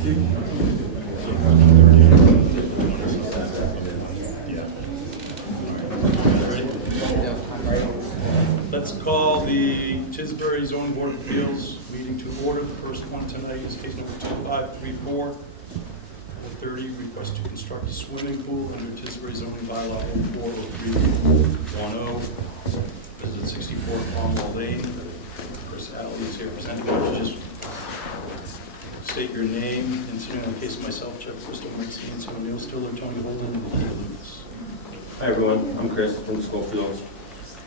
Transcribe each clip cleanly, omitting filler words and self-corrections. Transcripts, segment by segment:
Let's call the Tisbury Zoning Board of Appeals meeting to order. The first one tonight is case number 2534. 30, request to construct a swimming pool under Tisbury zoning bylaw 040310. This is at 64 Cromwell Lane. Chris Alley is here presenting. Would you just state your name and sitting on the case of myself, Jeff Bristol, Mike Stevens, Neil Stiller, Tony Holden, and Peter Lewis. Hi everyone, I'm Chris from Schofields.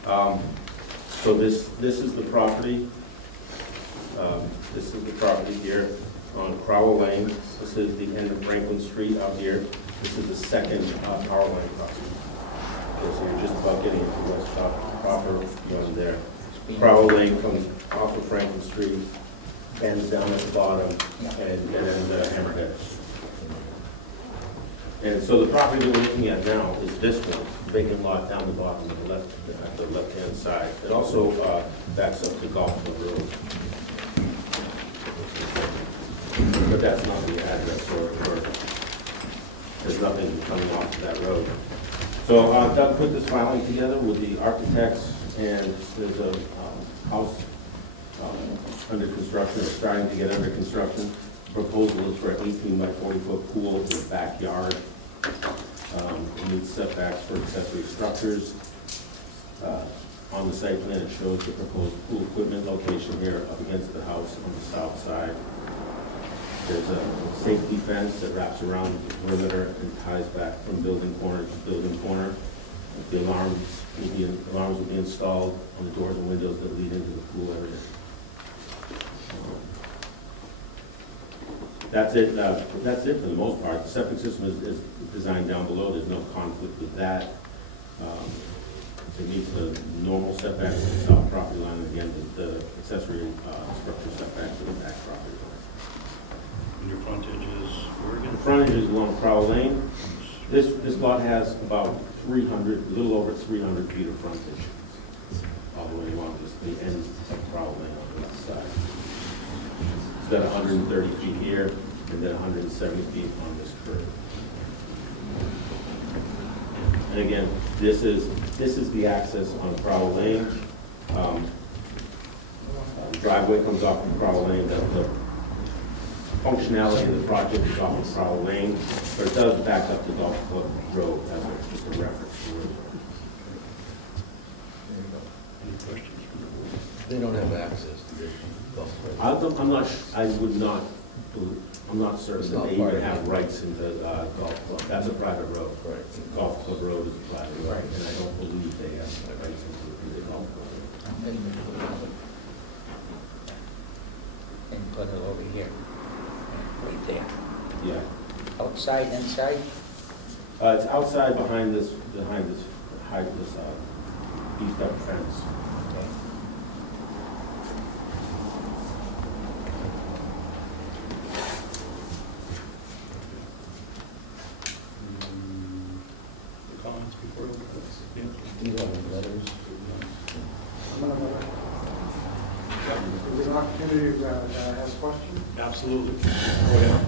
So this is the property. This is the property here on Crowell Lane. This is the end of Franklin Street out here. This is the second power line crossing. Okay, so you're just about getting into West proper one there. Crowell Lane comes off of Franklin Street, ends down at the bottom, and ends at Hammerhead. And so the property that we're looking at now is this one, vacant lot down the bottom of the left-hand side. It also backs up to Golf Club Road. But that's not the address, or there's nothing coming off of that road. So Doug put this filing together with the architects, and there's a house under construction, or starting to get under construction. Proposal is for an 18 by 40 foot pool in the backyard. It meets setbacks for accessory structures. On the site plan, it shows the proposed pool equipment location here up against the house on the south side. There's a safety fence that wraps around the perimeter and ties back from building corner to building corner. The alarms will be installed on the doors and windows that lead into the pool area. That's it. That's it for the most part. The septic system is designed down below. There's no conflict with that. It meets the normal setbacks to the south property line, and again, the accessory structure setback to the back property line. And your frontage is where again? The frontage is along Crowell Lane. This lot has about 300, a little over 300 feet of frontage, all the way along the end of Crowell Lane on the left side. It's got 130 feet here, and then 170 feet on this curve. And again, this is the access on Crowell Lane. The driveway comes off of Crowell Lane. The functionality of the project is off of Crowell Lane, but it does back up to Golf Club Road as just a reference to it. Any questions from the board? They don't have access to this golf course. I'm not certain that they even have rights into Golf Club. That's a private road. Right. Golf Club Road is a private road, and I don't believe they have rights into the Golf Club. And put it over here, right there. Yeah. Outside, inside? It's outside behind this beefed up fence. Okay. Comments before? Yeah. Do you have any letters? Is there an opportunity to ask questions? Absolutely. Go ahead.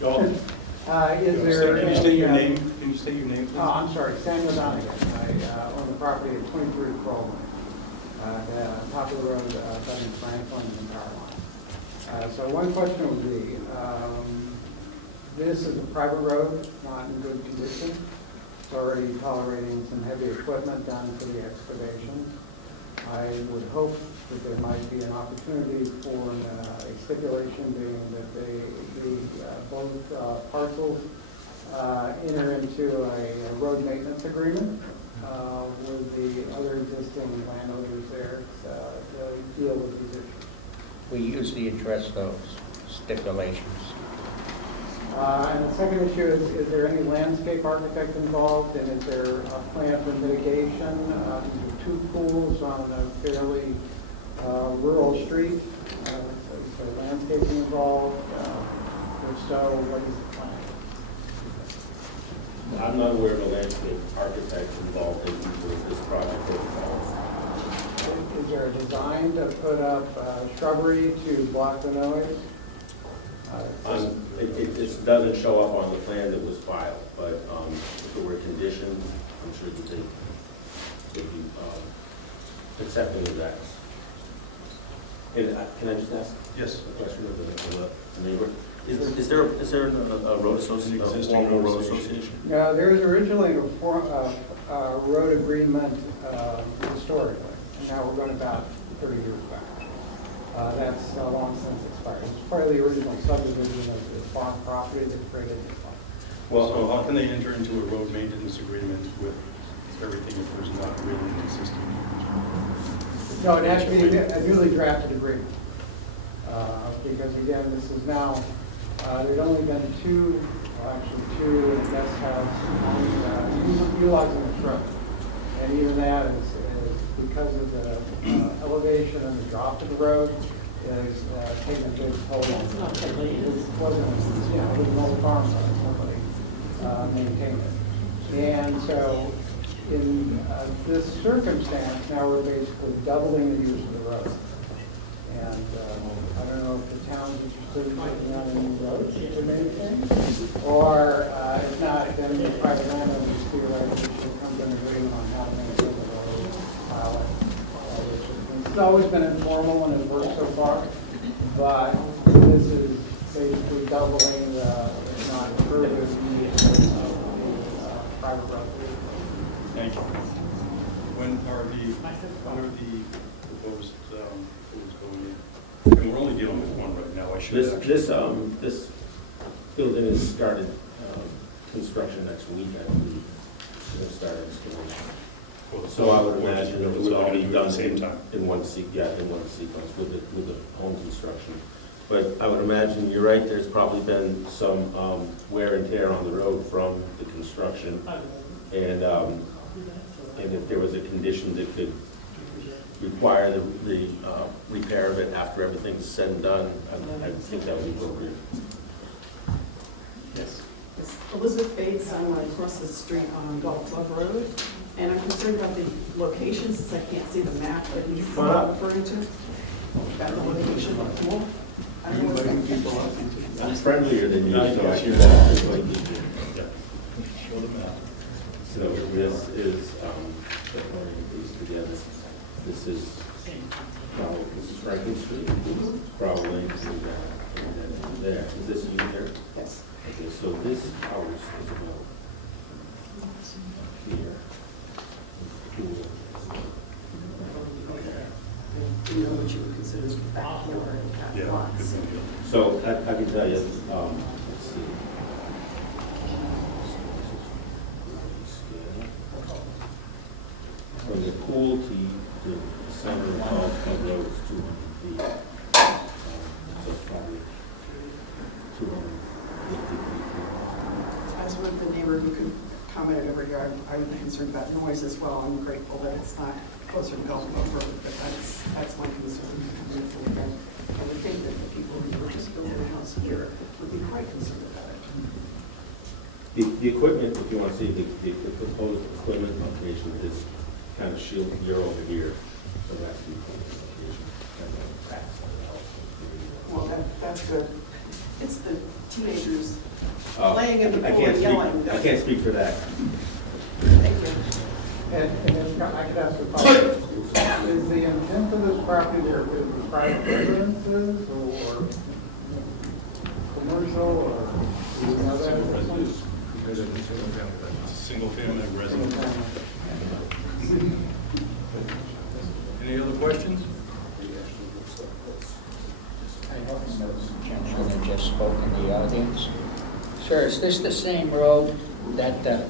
Y'all, Is there? can you state your name? Can you state your name, please? Oh, I'm sorry, Samuel Donegan. I own the property at 23 Crowell Lane, top of the road, between Franklin and Power Line. So one question would be, this is a private road, not in good condition. It's already tolerating some heavy equipment done for the excavations. I would hope that there might be an opportunity for a stipulation being that both parcels enter into a road maintenance agreement with the other existing landowners there to deal with these issues. We usually address those stipulations. And the second issue is there any landscape architect involved, and is there a plan for mitigation? Two pools on a fairly rural street. Is there landscaping involved? If so, what is the plan? I'm not aware of a landscape architect involved in this project overall. Is there a design to put up shrubbery to block the noise? It doesn't show up on the plan that was filed, but if it were conditioned, I'm sure that they would be accepting of that. And can I just ask Yes. a question of the neighbor? Is there a road association, An a existing formal road road association? Now, there was originally a road agreement historically, and now we're going about 30 years back. That's long since expired. It's part of the original subdivision of the farm property that created the farm. So how can they enter into a road maintenance agreement with everything if there's not really an existing? No, it has to be a newly drafted agreement. Because again, this is now, there's only been two guest house utilizing this road. And even that is because of the elevation and the drop of the road is taking a big toll on it. It wasn't, it was an old farm site, somebody maintained it. And so in this circumstance, now we're basically doubling the use of the road. And I don't know if the town's interested in putting on any roads to maintain, or if not, then the private landowners feel like we should come to an agreement on how to maintain the road. It's always been informal and it's worked so far, but this is basically doubling the, if not further, the use of the private road. Thank you. When are the proposed going in? And we're only dealing with one right now. I should actually. This building is started construction next week, I believe. We're gonna start installation. So I would imagine it would all be done at the same time. in one sequence with the home construction. But I would imagine, you're right, there's probably been some wear and tear on the road from the construction. And if there was a condition that could require the repair of it after everything's said and done, I think that would be appropriate. Yes. It's Elizabeth Bates, I'm across the street on Golf Club Road, and I'm concerned about the locations since I can't see the map that you're Come on up. referring to. About the location of the pool. I don't know what's Inviting going people up. I'm friendlier than you, so I Yes, can you just like you. Yeah. Show them out. So this is, putting these together. This is Franklin Street, probably, and then there. Is this you there? Yes. Okay, so this house is about here. Pool. Do you know what you would consider the backyard Yeah. lots? Good deal. So I can tell you, let's see. From the pool to the center of the road is 200 feet. So it's probably 250 feet. As with the neighbor who commented over here, I'm concerned about noise as well. I'm grateful that it's not closer to Golf Club Road, but that's my concern. I would think that the people who were just building a house here would be quite concerned about it. The equipment, if you want to see, the proposed equipment location is kind of shielded here over here, so that's the equipment location. And then that's the house. Well, that's good. It's the teenagers Oh, playing in the I pool can't and speak- yelling. I can't speak for that. Thank you. And then I could ask a question. Is the intent of this property there to be private residences or commercial or? do you know that? Single family residence. Any other questions? I have no gentleman that just spoke in the audience. Sir, is this the same road that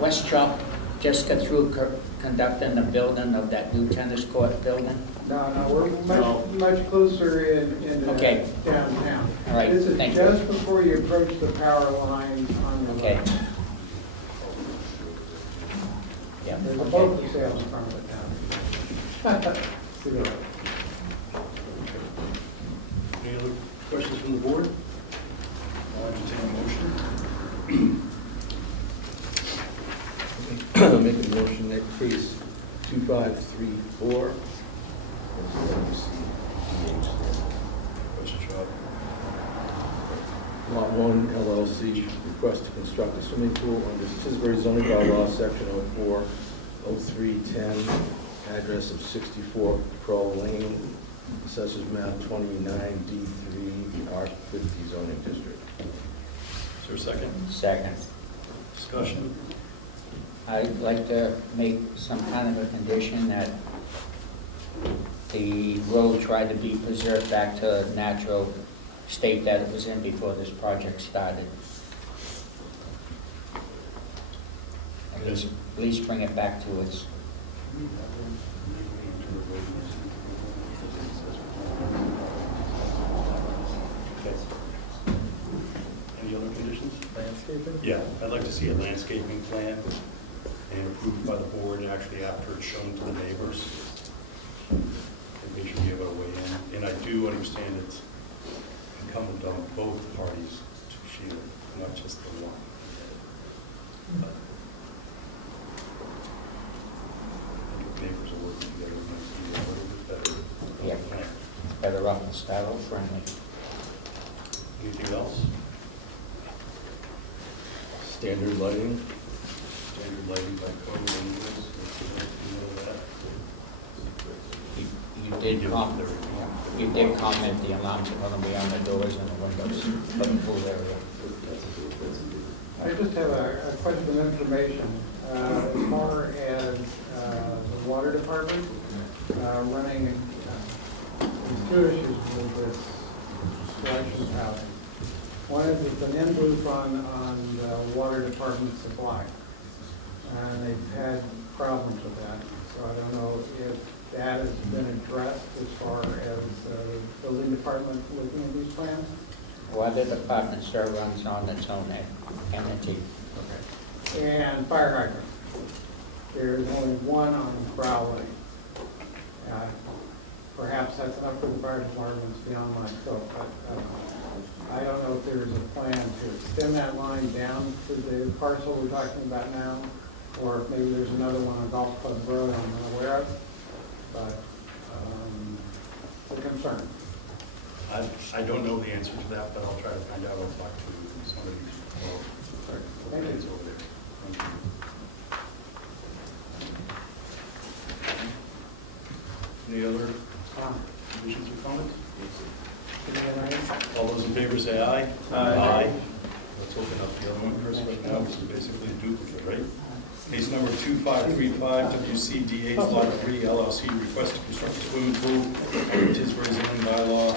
West Chop just got through conducting the building of that new tennis court building? No, we're much closer in Okay. downtown. All right, This is thank you. just before you approach the power lines on the Okay. left. Yeah. There's a okay. boat for sale in front of it now. See you later. Any other questions from the board? I'll entertain a motion. Make a motion that case 2534. West Chop. Lot 1 LLC request to construct a swimming pool under Tisbury zoning bylaw, section 040310, address of 64 Kroll Lane, assessors map 29D3, R50 zoning district. Is there a second? Second. Discussion? I'd like to make some kind of a condition that the road try to be preserved back to natural state that it was in before this project started. At least bring it back to its, Okay. Any other conditions? Landscaping? Yeah, I'd like to see a landscaping plan and approved by the board actually after it's shown to the neighbors. And they should be able to weigh in. And I do understand it's incumbent on both parties to shield, not just the one. But I think if neighbors are working together, it might be a little bit better. Yeah. plan. better up and style friendly. Anything else? Standard lighting. Standard lighting by code, anyways, you know that. You did comment the alarms are gonna be on the doors and the windows for the pool area. I just have a question of information. As far as the water department running, there's two issues with this collection housing. One is it's an in loop on the water department supply. And they've had problems with that. So I don't know if that has been addressed as far as the building department looking at these plans. Water department still runs on its own entity. Okay. And fire hydrant. There's only one on Crowley. Perhaps that's up to the fire department's beyond my scope, but I don't know if there's a plan to extend that line down to the parcel we're talking about now, or if maybe there's another one on Golf Club Road I'm unaware of, but it's a concern. I don't know the answer to that, but I'll try to find out. I'll talk to some of these Thank you. over there. Thank you. Any other conditions or comments? All those in favor say aye. Aye. Let's open up the other one, Chris, right now. This is basically a duplicate, right? Case number 2535, WCDH Lot 3 LLC, request to construct a swimming pool under Tisbury zoning bylaw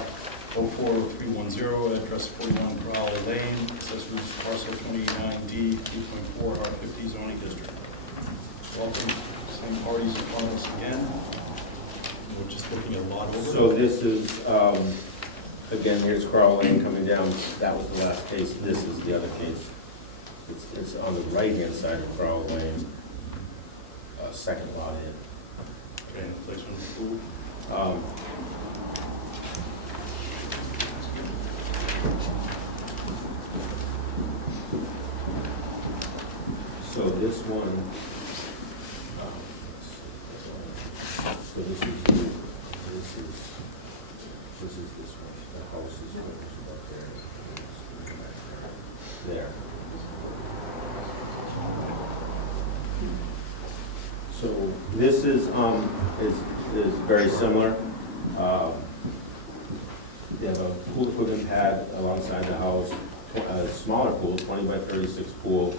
040310, address 41 Crowley Lane, accessories parcel 29D, 3.4 R50 zoning district. Welcome, same parties in front of us again. We're just looking at a lot over. So this is, again, here's Carl Lane coming down. That was the last case. This is the other case. It's on the right-hand side of Carl Lane, second lot in. Okay, and the placement of the pool. So this one, so this is this one. The house is about there. There. So this is very similar. They have a pool equipment pad alongside the house, a smaller pool, 20 by 36 pool.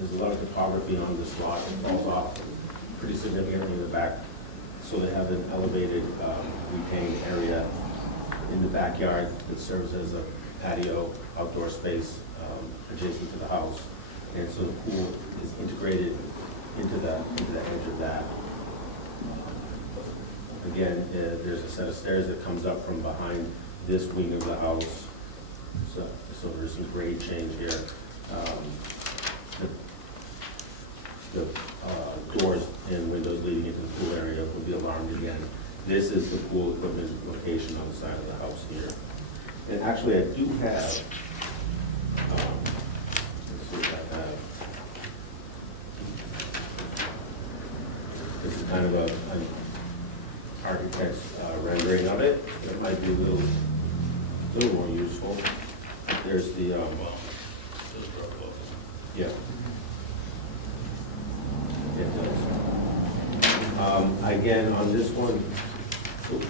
There's a lot of topography on this lot. It falls off pretty significantly in the back. So they have an elevated retained area in the backyard that serves as a patio outdoor space adjacent to the house. And so the pool is integrated into the edge of that. Again, there's a set of stairs that comes up from behind this wing of the house. So there's some grade change here. The doors and windows leading into the pool area will be alarmed again. This is the pool equipment location on the side of the house here. And actually, I do have, let's see if I have. This is kind of an architect's rendering of it. It might be a little more useful. there's the, Well, those are up close. yeah. It does. Again, on this one, oop.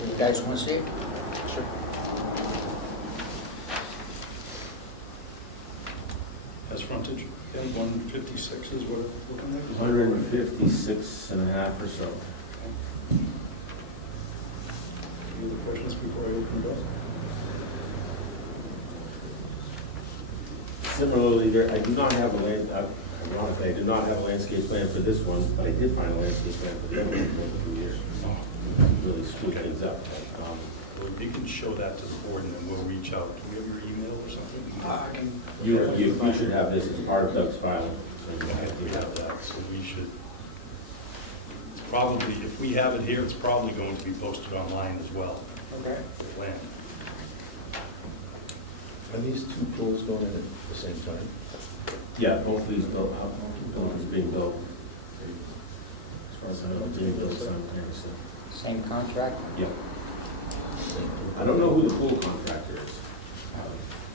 You guys want to see it? Has frontage, and 156 is what it's looking like? 156 and a half or so. Any other questions before I open it up? Similarly, there, I do not have a ironically, I did not have a landscape plan for this one, but I did find a landscape plan for the other one for 2 years. Really screwed things up. Well, you can show that to the board, and then we'll reach out. Do we have your email or something? You should have this as part of Doug's filing. So you Okay, have we to have that, so we should, it's probably, if we have it here, it's probably going to be posted online as well, Okay. the plan. Are these two pools going in at the same time? Yeah, both of these built, both is being built. As far as I know, being built simultaneously. Same contract? Yeah. I don't know who the pool contractor is.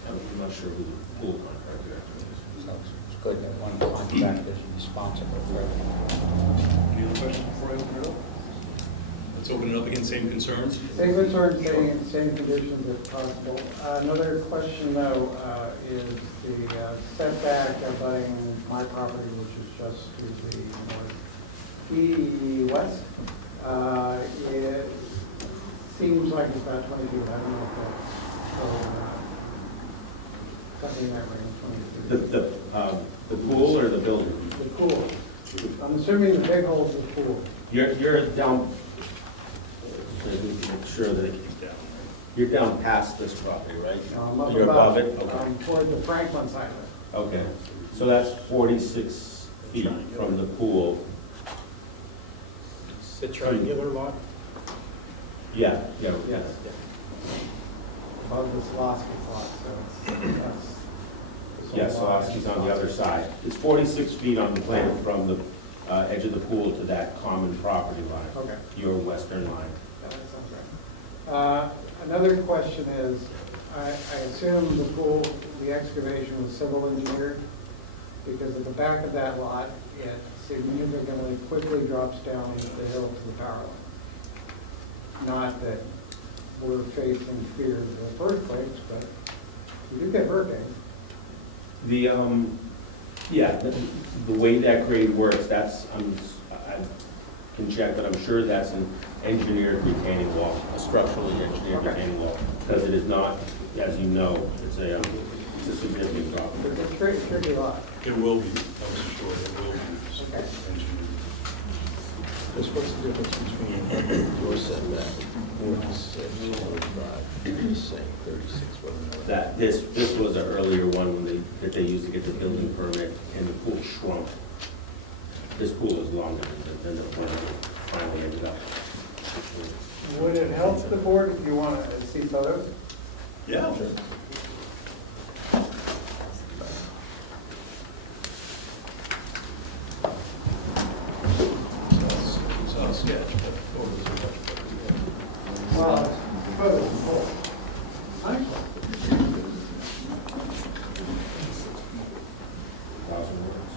I'm not sure who the pool contractor is. So it's good that one contractor is responsible for everything. Any other questions before I open it up? Let's open it up again, same concerns? Same concern, same conditions if possible. Another question though is the setback abutting my property, which is just to the northeast. It seems like it's about 20 feet. I don't know if that's so or not. Something in that range, 20 feet. The pool or the building? The pool. I'm assuming the big hole's the pool. You're down, so we can make sure that Yeah. you're down past this property, right? I'm up You're above it? Okay. I'm toward the Franklin side of it. Okay, so that's 46 feet from the pool. It's a triangular lot? Yeah, yeah. Yes. Above the Slosky's lot, so it's. Yeah, so Oski's on the other side. It's 46 feet on the plan from the edge of the pool to that common property line. Okay. Your western line. That sounds right. Another question is, I assume the pool, the excavation was civil engineered? Because at the back of that lot, it significantly quickly drops down the hill to the power line. Not that we're facing fear in the first place, but we do get hurricanes. The, yeah, the way that grade works, that's, I can check, but I'm sure that's an engineered retaining wall, a structurally engineered Okay. retaining wall, because it is not, as you know, it's a significant drop. It's a tricky lot. It will be, that was sure, it will be. Okay. Engineered. Chris, what's the difference between your setback, 46, 45, you're saying 36, what another? That, this was an earlier one when that they used to get the building permit, and the pool shrunk. This pool is longer than the one that finally ended up. Would it help the board if you want to see photos? Yeah. It's not a sketch, but photos are much better. Well, photos, nice. 1,000 words.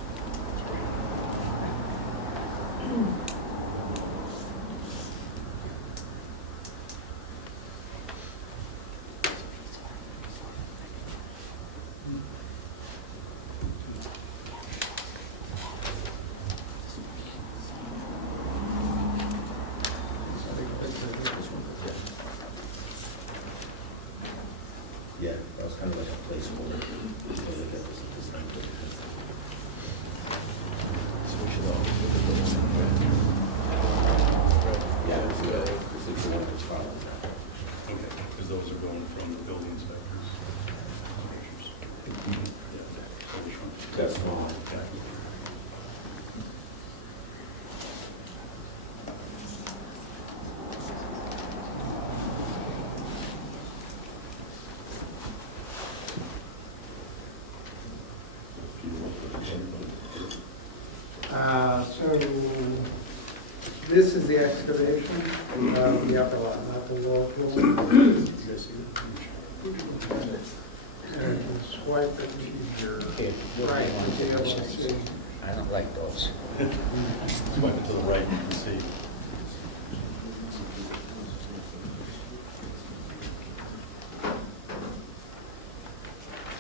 Yeah, that was kind of like a placeholder. Just to look at this time. So we should all look at those. So this is the excavation of the upper lot, not the lower floor. You guys see it? Swipe it, easier. Here, you'll be Right, one to be able of to those see. things. I don't like those. Swipe it to the right, you can see.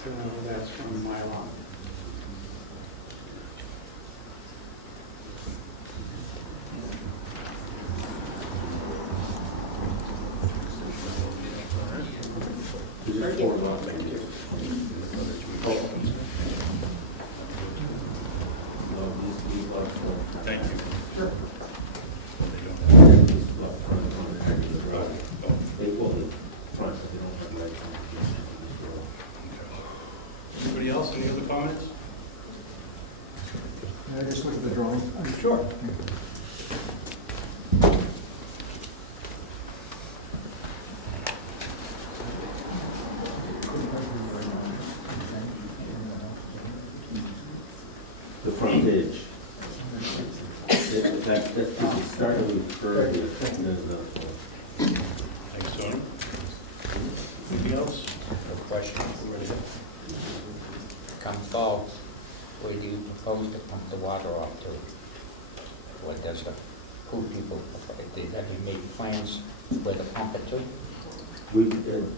So that's from my lot. This is four lots. Thank you. No, these lots are- Thank you. Sure. these lots front on the edge of the road. They will the front, but they don't have lights on this road. Anybody else, any other comments? Can I just look at the drawing? Sure. The frontage. That's the start of the curve. And then the- Thanks, Tony. Anything else? No question. We're ready. Come fall, where do you propose to pump the water off to? What does the, who people, have you made plans where to pump it to?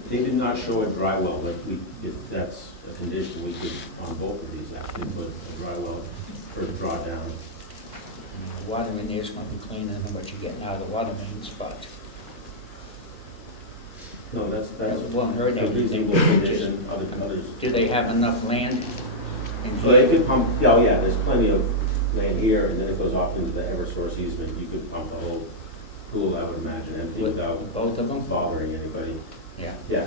They did not show a dry well, but if that's a condition, we could, on both of these, actually put a dry well for drawdown. The water in there's gonna be cleaner than what you're getting out of the water mains, but No, that's that won't hurt a anything. reasonable condition, others. Do they have enough land in So they here? could pump, yeah, there's plenty of land here, and then it goes off into the Eversource easement. You could pump the whole pool, I would imagine, and With without both of them? bothering anybody. Yeah. Yeah.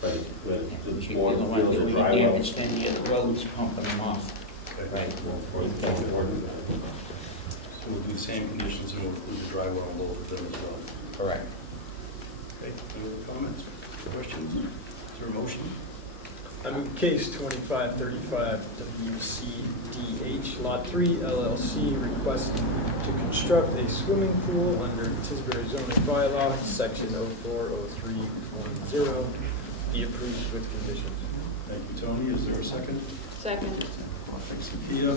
But it's, You the don't board want feels to a do dry any well. damage then near the roads, pumping them off. Okay. Right. So we'll do the same conditions and we'll include the dry well on both of them as well. Correct. Okay, any other comments, questions? Is there a motion? I'm case 2535 WCDH Lot 3 LLC request to construct a swimming pool under Tisbury zoning bylaw, section 040310. Be approved with conditions. Thank you, Tony. Is there a second? Second. Thanks, Kia.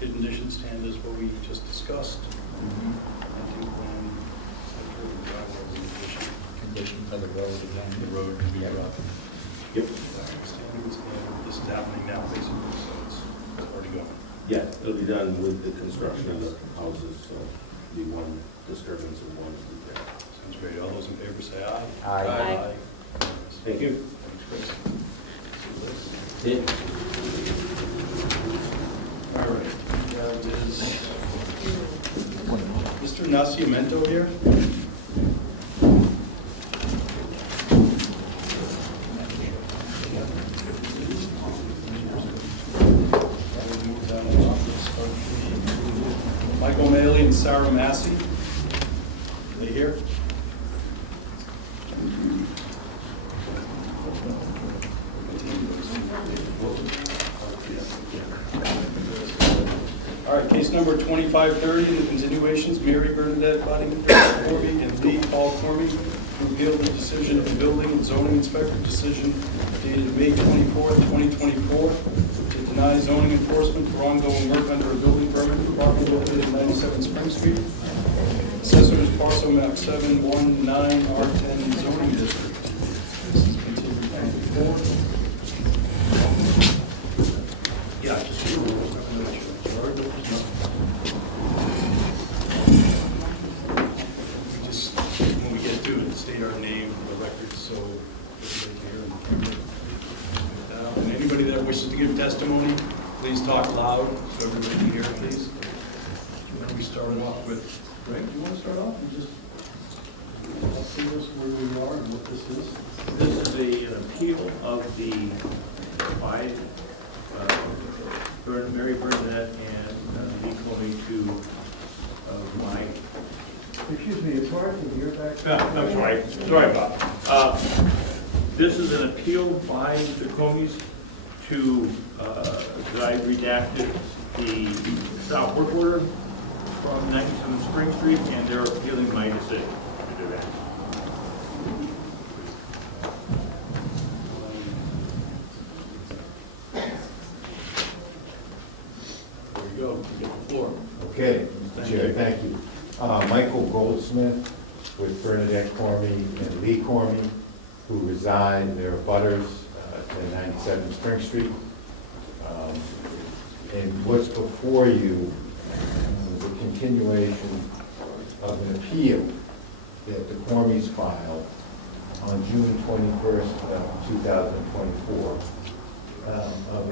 Conditions stand as what we just discussed. Planting plan, central driveway condition. Condition for the road again. The road can be rough. Yep. Standards, and this is happening now, basically, so it's already going. Yeah, it'll be done with the construction of the houses, so it'll be one disturbance and one repair. Sounds great. All those in favor say aye. Aye. Thank you. Thanks, Chris. Yeah. All right, that is Mr. Nascimento here. Michael Maley and Sarah Massey. Are they here? All right, case number 2530, the continuations, Mary Bernadette Corby and Lee Paul Corby, who appealed the decision of the building and zoning inspector decision dated May 24th, 2024, to deny zoning enforcement for ongoing work under a building permit for property located at 97 Spring Street. Assessor's parcel map 719 R10 zoning district. This is continued back and forth. Yeah, just just, when we get to it, state our name for the record, so everybody here. And anybody that wishes to give testimony, please talk loud, so everybody can hear, please. And then we started off with, Greg, do you want to start off and just see us where we are and what this is? This is an appeal of the five, Mary Burnett and Lee Coney to my, Excuse me, it's hard to hear back. I'm sorry Bob. This is an appeal by the Coneys to, that I redacted the stop work order from 97 Spring Street, and they're appealing my decision to do that. There you go, you get the floor. Okay, Mr. Chair, thank you. Michael Goldsmith with Bernadette Cormie and Lee Cormie, who reside, they're butters at 97 Spring Street. And what's before you is a continuation of an appeal that the Cormies filed on June 21st of 2024 of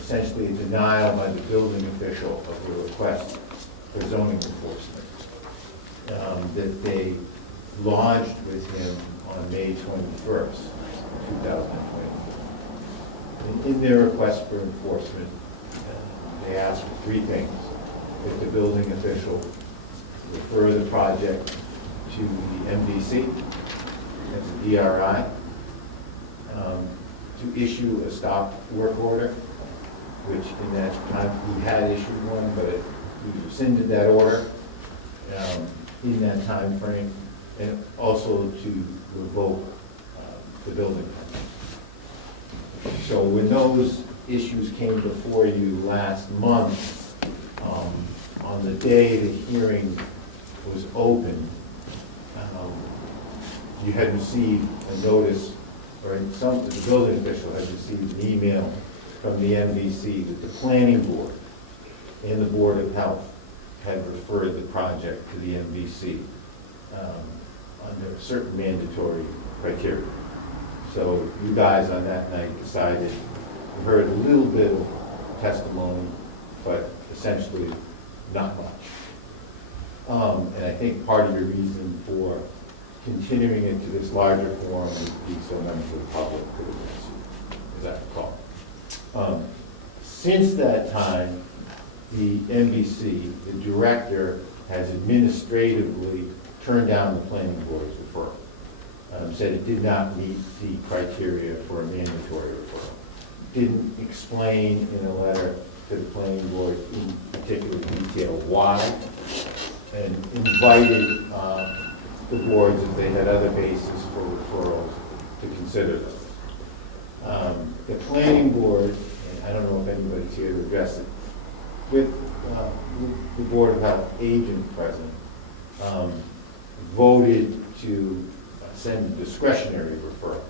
essentially a denial by the building official of the request for zoning enforcement that they lodged with him on May 21st, 2024. In their request for enforcement, they asked for three things: that the building official refer the project to the MDC, that's a DRI, to issue a stop work order, which in that time, we had issued one, but we rescinded that order in that time frame, and also to revoke the building permit. So when those issues came before you last month, on the day the hearing was open, you had received a notice, or the building official had received an email from the MVC that the planning board and the Board of Health had referred the project to the MVC under certain mandatory criteria. So you guys on that night decided, you heard a little bit of testimony, but essentially not much. And I think part of your reason for continuing it to this larger forum would be so members of the public could have as I recall. Since that time, the NBC, the director, has administratively turned down the planning board's referral. Said it did not meet the criteria for a mandatory referral. Didn't explain in a letter to the planning board in particular detail why, and invited the boards, if they had other bases for referrals, to consider those. The planning board, and I don't know if anybody's here to address it, with the Board of Health agent present, voted to send a discretionary referral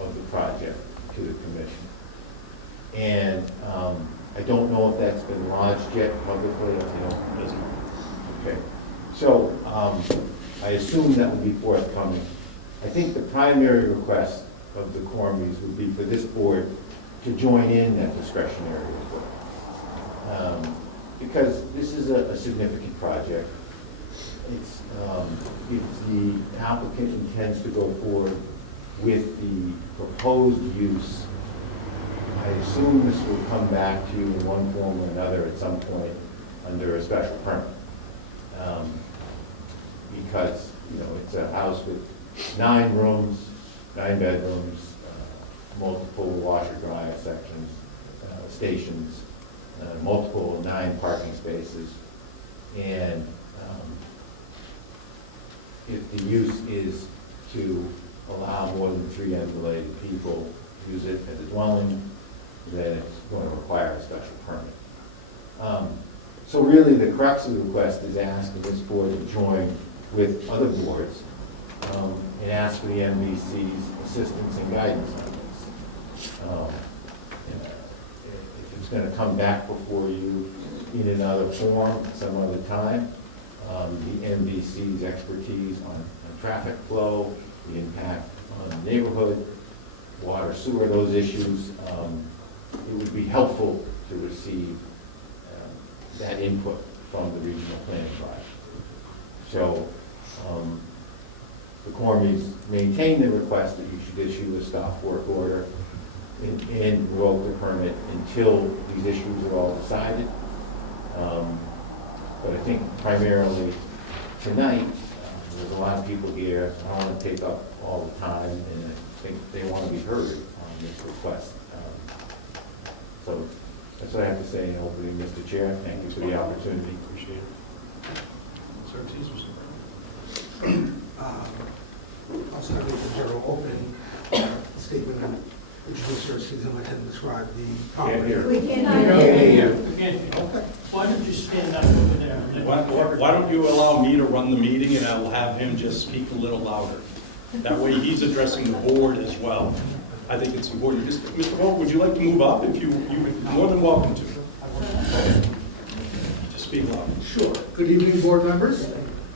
of the project to the commission. And I don't know if that's been lodged yet publicly. Okay. So I assume that would be forthcoming. I think the primary request of the Cormies would be for this board to join in that discretionary referral. Because this is a significant project. It's, if the applicant intends to go forward with the proposed use, I assume this will come back to you in one form or another at some point under a special permit. Because, it's a house with 9 rooms, 9 bedrooms, multiple washer dryer sections, stations, multiple 9 parking spaces. And if the use is to allow more than 3 unrelated people to use it as a dwelling, then it's going to require a special permit. So really the crux of the request is asking this board to join with other boards and ask for the MVC's assistance and guidance on this. If it's going to come back before you in another form some other time, the MVC's expertise on traffic flow, the impact on the neighborhood, water, sewer, those issues, it would be helpful to receive that input from the regional planning body. So the Cormies maintain the request that you should issue a stop work order and revoke the permit until these issues are all decided. But I think primarily tonight, there's a lot of people here. I don't want to take up all the time, and I think they want to be heard on this request. So That's what I have to say in opening, Mr. Chair. Thank you for the opportunity. Appreciate it. Sir Ortiz, Mr. Brown. I'll start with the general opening statement and introduce Ortiz and let him describe the Can't hear. property. We can't Can't hear hear. you. Okay. Why don't you stand up over there? and let Why don't you allow me to run the meeting and I'll have him just speak a little louder? That way he's addressing the board as well. I think it's important. Mr. Vogt, would you like to move up? If you're more than welcome to. Just speak loud. Sure. Good evening, board members.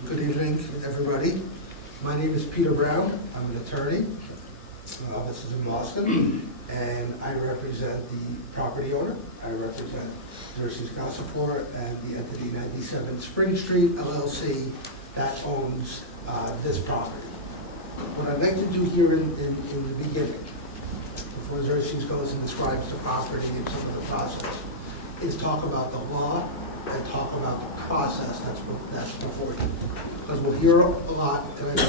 Good evening, everybody. My name is Peter Brown. I'm an attorney. My office is in Boston, and I represent the property owner. I represent Xerxes Gossiport and the entity 97 Spring Street LLC that owns this property. What I'd like to do here in the beginning, before Xerxes goes and describes the property and some of the process, is talk about the law and talk about the process that's before you. Because we'll hear a lot tonight,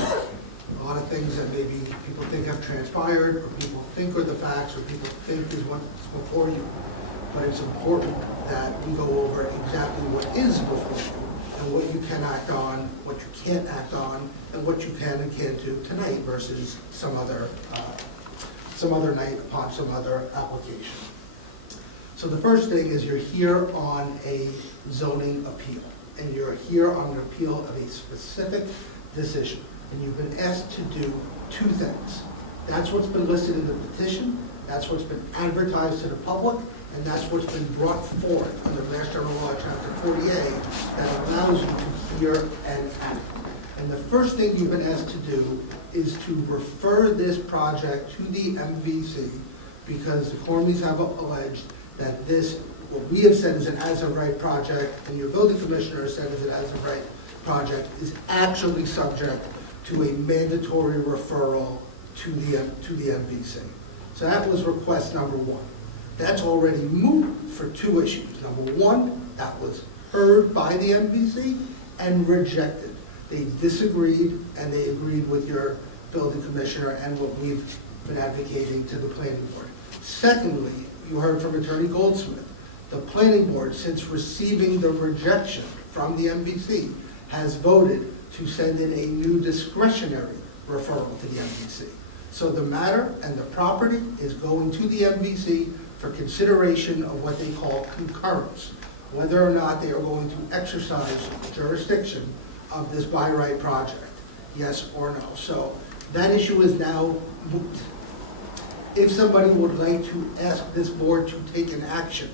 a lot of things that maybe people think have transpired, or people think are the facts, or people think is what's before you. But it's important that we go over exactly what is before you, and what you can act on, what you can't act on, and what you can and can't do tonight versus some other night upon some other application. So the first thing is you're here on a zoning appeal, and you're here on an appeal of a specific decision, and you've been asked to do two things. That's what's been listed in the petition, that's what's been advertised to the public, and that's what's been brought forth under Mass General Law, Chapter 48, that allows you to hear and act. And the first thing you've been asked to do is to refer this project to the MVC, because the Cormys have alleged that this, what we have said is an as-of-right project, and your building commissioner has said is an as-of-right project, is actually subject to a mandatory referral to the MVC. So that was request number one. That's already moved for two issues. Number one, that was heard by the MVC and rejected. They disagreed and they agreed with your building commissioner and what we've been advocating to the planning board. Secondly, you heard from Attorney Goldsmith. The planning board, since receiving the rejection from the MVC, has voted to send in a new discretionary referral to the MVC. So the matter and the property is going to the MVC for consideration of what they call concurrence, whether or not they are going to exercise jurisdiction of this by right project, yes or no. So that issue is now moot. If somebody would like to ask this board to take an action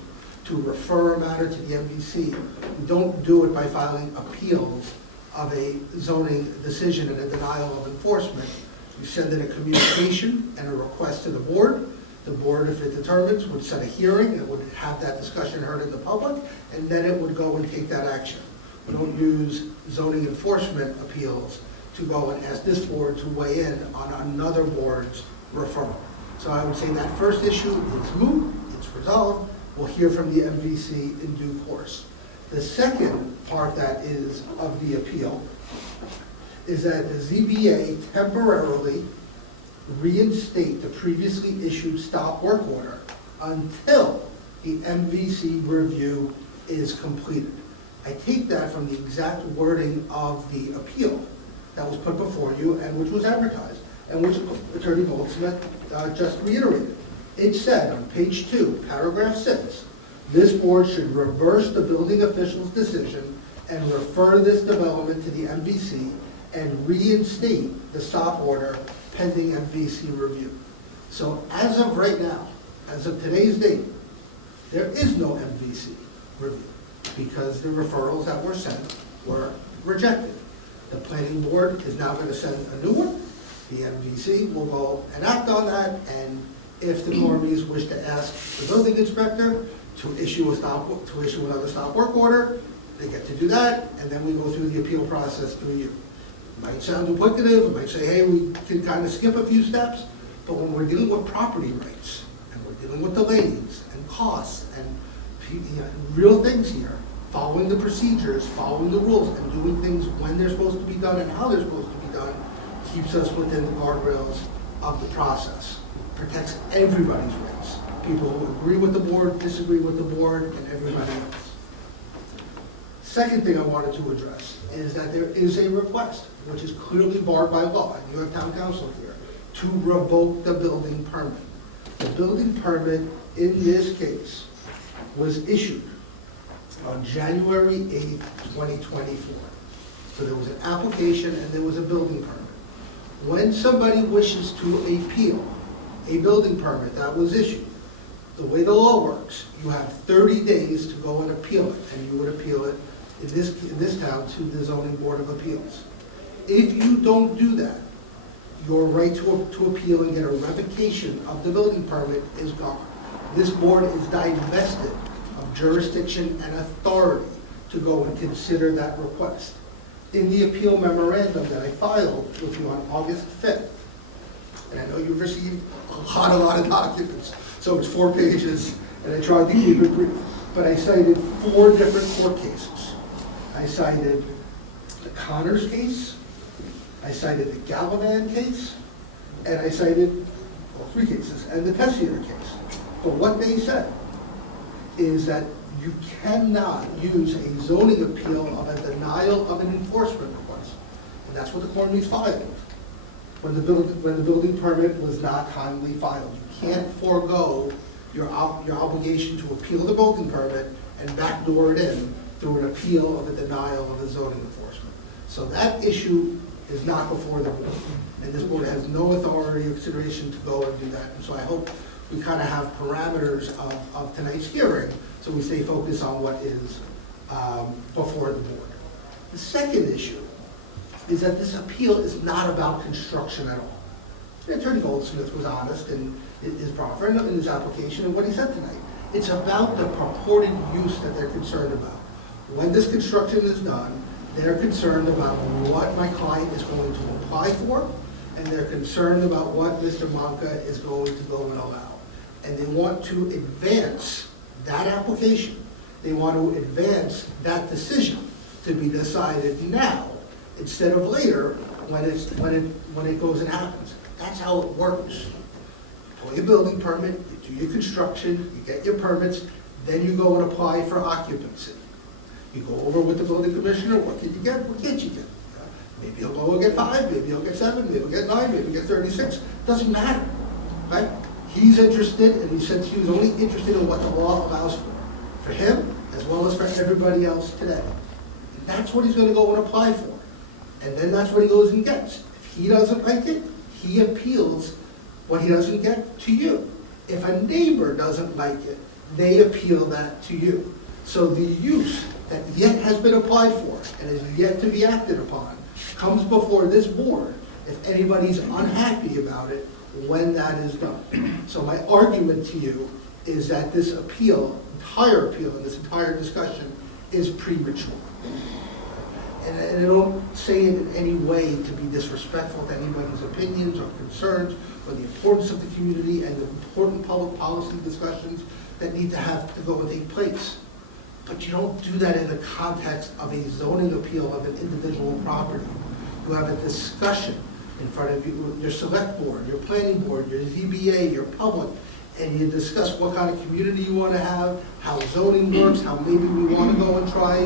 to refer a matter to the MVC, you don't do it by filing appeals of a zoning decision and a denial of enforcement. You send in a communication and a request to the board. The board, if it determines, would set a hearing, it would have that discussion heard in the public, and then it would go and take that action. We don't use zoning enforcement appeals to go and ask this board to weigh in on another board's referral. So I would say that first issue is moot, it's resolved. We'll hear from the MVC in due course. The second part that is of the appeal is that the ZBA temporarily reinstate the previously issued stop work order until the MVC review is completed. I take that from the exact wording of the appeal that was put before you and which was advertised, and which Attorney Goldsmith just reiterated. It said on page 2, paragraph 6, this board should reverse the building official's decision and refer this development to the MVC and reinstate the stop order pending MVC review. So as of right now, as of today's date, there is no MVC review because the referrals that were sent were rejected. The planning board is now going to send a new one. The MVC will go and act on that, and if the Cormys wish to ask the building inspector to issue another stop work order, they get to do that, and then we go through the appeal process through you. It might sound duplicative, it might say, hey, we can kind of skip a few steps, but when we're dealing with property rights, and we're dealing with delays and costs and real things here, following the procedures, following the rules, and doing things when they're supposed to be done and how they're supposed to be done, keeps us within the guardrails of the process, protects everybody's rights, people who agree with the board, disagree with the board, and everybody else. Second thing I wanted to address is that there is a request, which is clearly barred by law, and you have town council here, to revoke the building permit. The building permit in this case was issued on January 8th, 2024. So there was an application and there was a building permit. When somebody wishes to appeal a building permit that was issued, the way the law works, you have 30 days to go and appeal it, and you would appeal it in this town to the zoning board of appeals. If you don't do that, your right to appeal and get a revocation of the building permit is gone. This board is divested of jurisdiction and authority to go and consider that request. In the appeal memorandum that I filed with you on August 5th, and I know you've received a lot of documents, so it's 4 pages, and I tried to keep it brief, but I cited 4 different court cases. I cited the Connors case, I cited the Gallivan case, and I cited, well, 3 cases, and the Tessier case. But what they said is that you cannot use a zoning appeal of a denial of an enforcement request. And that's what the Cormys filed when the building permit was not timely filed. You can't forego your obligation to appeal the building permit and backdoor it in through an appeal of a denial of a zoning enforcement. So that issue is not before the board. And this board has no authority or consideration to go and do that. And so I hope we kind of have parameters of tonight's hearing so we stay focused on what is before the board. The second issue is that this appeal is not about construction at all. Attorney Goldsmith was honest in his proffer and in his application and what he said tonight. It's about the purported use that they're concerned about. When this construction is done, they're concerned about what my client is going to apply for, and they're concerned about what Mr. Monka is going to go and allow. And they want to advance that application. They want to advance that decision to be decided now instead of later when it goes and happens. That's how it works. You pull your building permit, you do your construction, you get your permits, then you go and apply for occupancy. You go over with the building commissioner, what can you get, what can't you get? Maybe you'll go and get 5, maybe you'll get 7, maybe you'll get 9, maybe you'll get 36, doesn't matter, right? He's interested, and he said he was only interested in what the law allows for him, as well as for everybody else today. And that's what he's gonna go and apply for. And then that's what he goes and gets. If he doesn't like it, he appeals what he doesn't get to you. If a neighbor doesn't like it, they appeal that to you. So the use that yet has been applied for and is yet to be acted upon comes before this board if anybody's unhappy about it when that is done. So my argument to you is that this appeal, entire appeal and this entire discussion is premature. And I don't say it in any way to be disrespectful to anybody's opinions or concerns or the importance of the community and the important public policy discussions that need to go and take place. But you don't do that in the context of a zoning appeal of an individual property. You have a discussion in front of you, your select board, your planning board, your ZBA, your public, and you discuss what kind of community you want to have, how zoning works, how maybe we want to go and try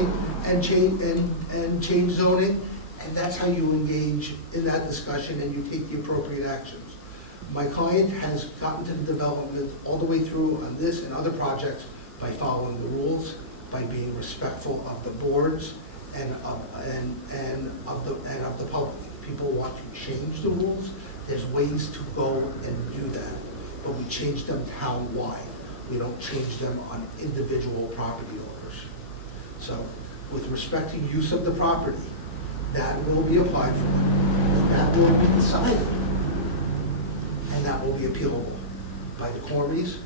and change zoning, and that's how you engage in that discussion and you take the appropriate actions. My client has gotten to the development all the way through on this and other projects by following the rules, by being respectful of the boards and of the public. If people want to change the rules, there's ways to go and do that, but we change them town-wide. We don't change them on individual property owners. So, with respect to use of the property, that will be applied for, and that will be decided, and that will be appealable by the Cormys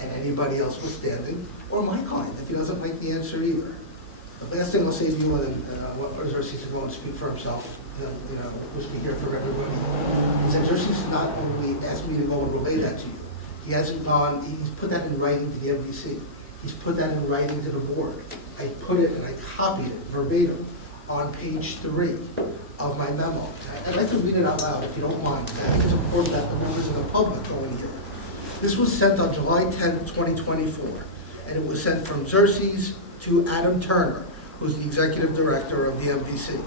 and anybody else withstanding, or my client, if he doesn't like the answer either. The last thing I'll say to you, and what Xerxes to go and speak for himself, wish to hear from everybody, is that Xerxes not only asked me to go and relay that to you, he hasn't gone, he's put that in writing to the MVC. He's put that in writing to the board. I put it and I copied it verbatim on page 3 of my memo. I'd like to read it out loud if you don't mind. I think it's important that the members of the public go and hear it. This was sent on July 10th, 2024, and it was sent from Xerxes to Adam Turner, who's the executive director of the MVC.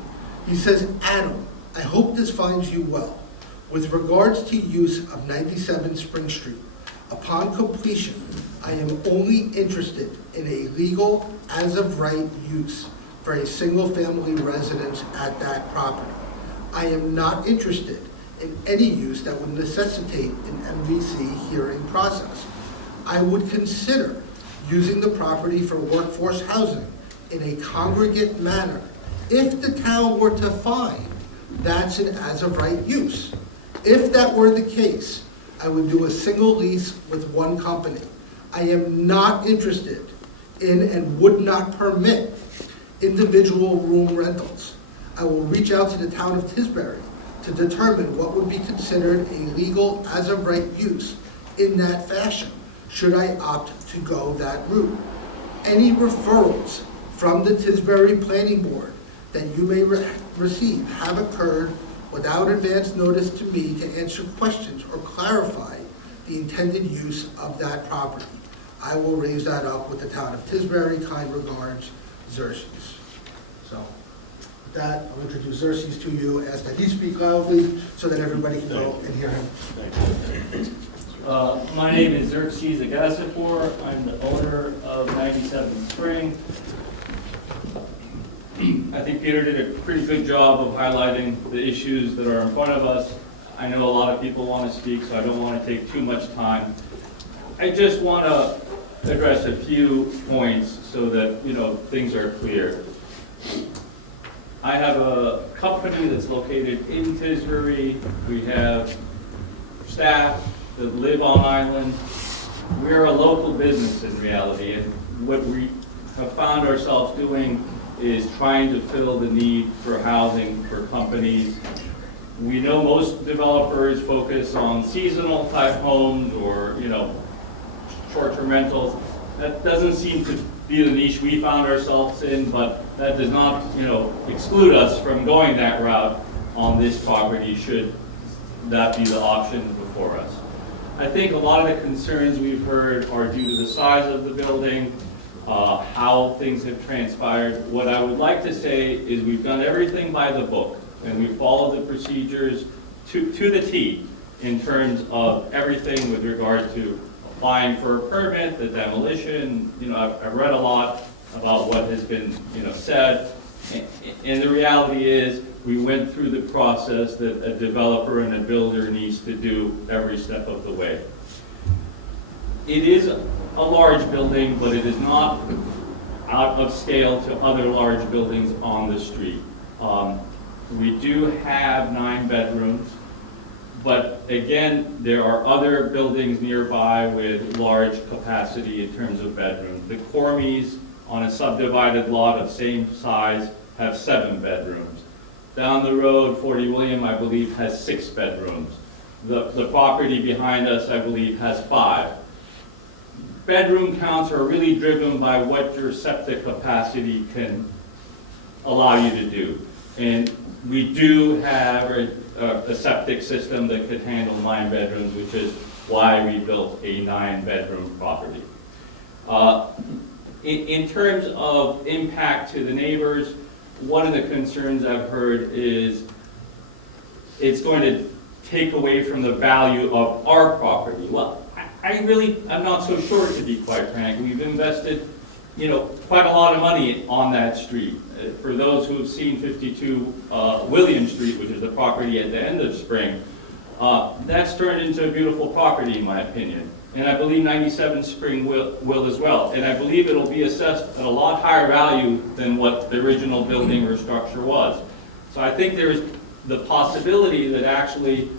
He says, Adam, I hope this finds you well. With regards to use of 97 Spring Street, upon completion, I am only interested in a legal, as-of-right use for a single-family residence at that property. I am not interested in any use that would necessitate an MVC hearing process. I would consider using the property for workforce housing in a congregate manner if the town were to find that's an as-of-right use. If that were the case, I would do a single lease with one company. I am not interested in and would not permit individual room rentals. I will reach out to the town of Tisbury to determine what would be considered a legal as-of-right use in that fashion, should I opt to go that route. Any referrals from the Tisbury Planning Board that you may receive have occurred without advance notice to me to answer questions or clarify the intended use of that property. I will raise that up with the town of Tisbury. Kind regards, Xerxes. So, with that, I'll introduce Xerxes to you, ask that he speak loudly so that everybody can go and hear him. My name is Xerxes Agassipour. I'm the owner of 97 Spring. I think Peter did a pretty good job of highlighting the issues that are in front of us. I know a lot of people want to speak, so I don't want to take too much time. I just want to address a few points so that, things are clear. I have a company that's located in Tisbury. We have staff that live on island. We're a local business in reality, and what we have found ourselves doing is trying to fill the need for housing for companies. We know most developers focus on seasonal type homes or, short-term rentals. That doesn't seem to be the niche we found ourselves in, but that does not, exclude us from going that route on this property should that be the option before us. I think a lot of the concerns we've heard are due to the size of the building, how things have transpired. What I would like to say is we've done everything by the book, and we've followed the procedures to the T in terms of everything with regard to applying for a permit, the demolition. I've read a lot about what has been, said, and the reality is we went through the process that a developer and a builder needs to do every step of the way. It is a large building, but it is not out of scale to other large buildings on the street. We do have 9 bedrooms, but again, there are other buildings nearby with large capacity in terms of bedrooms. The Cormies on a subdivided lot of same size have 7 bedrooms. Down the road, 40 William, I believe, has 6 bedrooms. The property behind us, I believe, has 5. Bedroom counts are really driven by what your septic capacity can allow you to do. And we do have a septic system that could handle 9 bedrooms, which is why we built a 9-bedroom property. In terms of impact to the neighbors, one of the concerns I've heard is it's going to take away from the value of our property. Well, I'm not so sure, to be quite frank. We've invested, quite a lot of money on that street. For those who have seen 52 William Street, which is the property at the end of Spring, that's turned into a beautiful property, in my opinion. And I believe 97 Spring will as well. And I believe it'll be assessed at a lot higher value than what the original building or structure was. So I think there's the possibility that actually,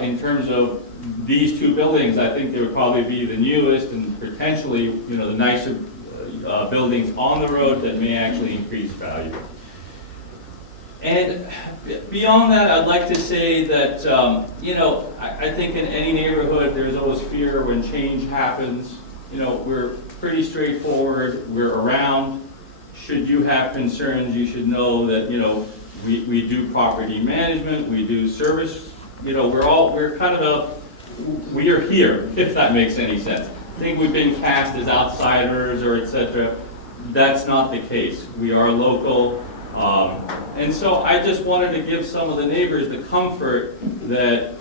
in terms of these 2 buildings, I think they would probably be the newest and potentially, the nicer buildings on the road that may actually increase value. And beyond that, I'd like to say that, I think in any neighborhood, there's always fear when change happens. We're pretty straightforward. We're around. Should you have concerns, you should know that, we do property management, we do service. We're kind of we are here, if that makes any sense. I think we've been cast as outsiders or et cetera. That's not the case. We are local. And so I just wanted to give some of the neighbors the comfort that,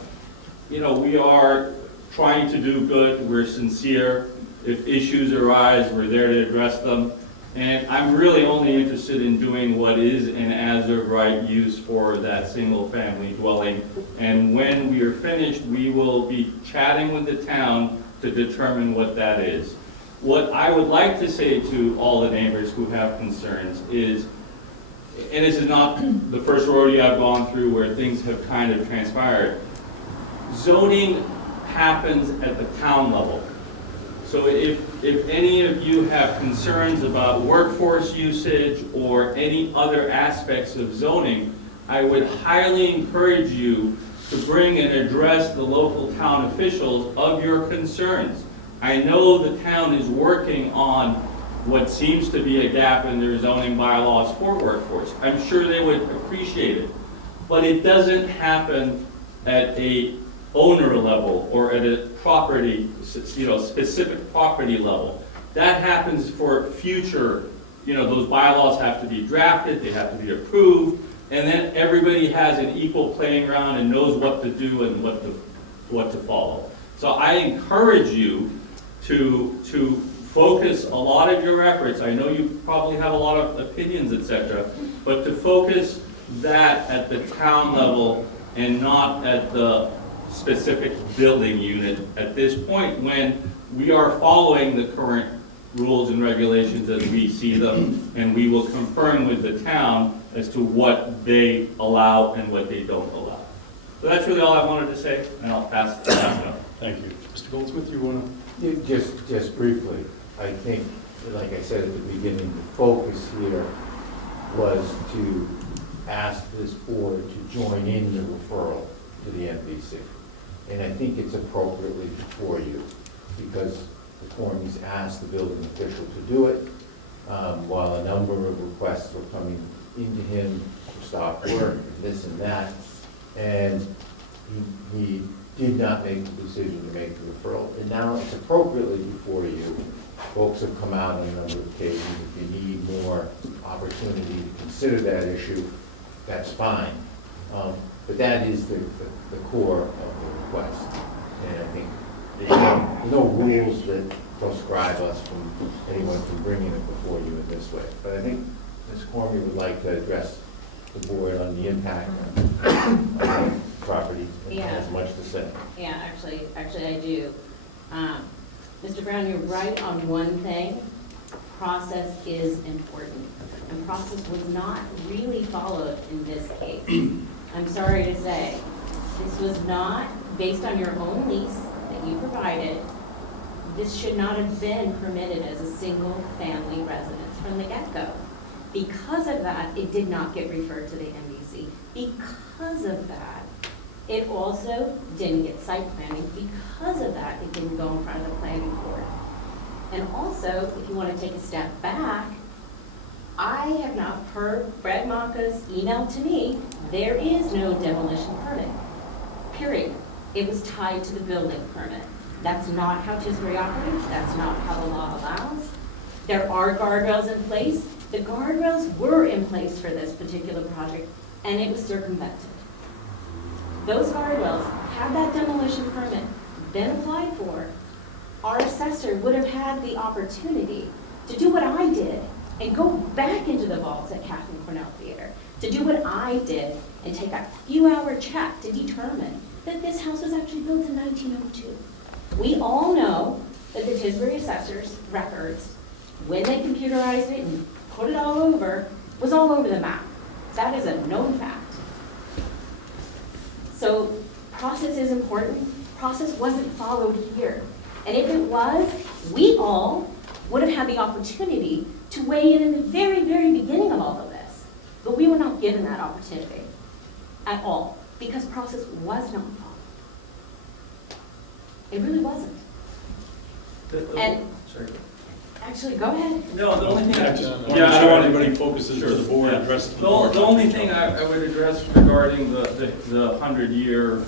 you know, we are trying to do good, we're sincere. If issues arise, we're there to address them. And I'm really only interested in doing what is an as-of-right use for that single-family dwelling. And when we are finished, we will be chatting with the town to determine what that is. What I would like to say to all the neighbors who have concerns is, and this is not the first rodeo I've gone through where things have kind of transpired, zoning happens at the town level. So if any of you have concerns about workforce usage or any other aspects of zoning, I would highly encourage you to bring and address the local town officials of your concerns. I know the town is working on what seems to be a gap in their zoning bylaws for workforce. I'm sure they would appreciate it. But it doesn't happen at a owner level or at a property, specific property level. That happens for future, those bylaws have to be drafted, they have to be approved, and then everybody has an equal playing ground and knows what to do and what to follow. So I encourage you to focus a lot of your efforts. I know you probably have a lot of opinions, etc., but to focus that at the town level and not at the specific building unit at this point, when we are following the current rules and regulations as we see them, and we will confirm with the town as to what they allow and what they don't allow. So that's really all I wanted to say, and I'll pass it on. Thank you. Mr. Goldsmith, you want to? Just briefly, I think, like I said at the beginning, the focus here was to ask this board to join in the referral to the MVC. And I think it's appropriately before you, because the Cormys asked the building official to do it, while a number of requests were coming into him to stop work, this and that, and he did not make the decision to make the referral. And now it's appropriately before you. Folks have come out on a number of occasions. If you need more opportunity to consider that issue, that's fine. But that is the core of the request. And I think there's no rules that proscribe us from anyone from bringing it before you in this way. But I think Ms. Cormier would like to address the board on the impact on the property. And has much to say. Yeah, actually I do. Mr. Brown, you're right on one thing. Process is important. And process was not really followed in this case. I'm sorry to say, this was not based on your own lease that you provided. This should not have been permitted as a single-family residence from the get-go. Because of that, it did not get referred to the MVC. Because of that, it also didn't get site planning. Because of that, it didn't go in front of the planning board. And also, if you want to take a step back, I have not heard Brad Maka's email to me, there is no demolition permit, period. It was tied to the building permit. That's not how Tisbury operates. That's not how the law allows. There are guardrails in place. The guardrails were in place for this particular project, and it was circumvented. Those guardrails, had that demolition permit been applied for, our assessor would have had the opportunity to do what I did and go back into the vaults at Catherine Cornell Theater, to do what I did and take a few-hour check to determine that this house was actually built in 1902. We all know that the Tisbury assessor's records, when they computerized it and put it all over, was all over the map. That is a known fact. So process is important. Process wasn't followed here. And if it was, we all would have had the opportunity to weigh in the very, very beginning of all of this. But we were not given that opportunity at all because process was not followed. It really wasn't. And actually, go ahead. No, the only thing I just want to make sure everybody focuses to the board, addresses the board. The only thing I would address regarding the 100-year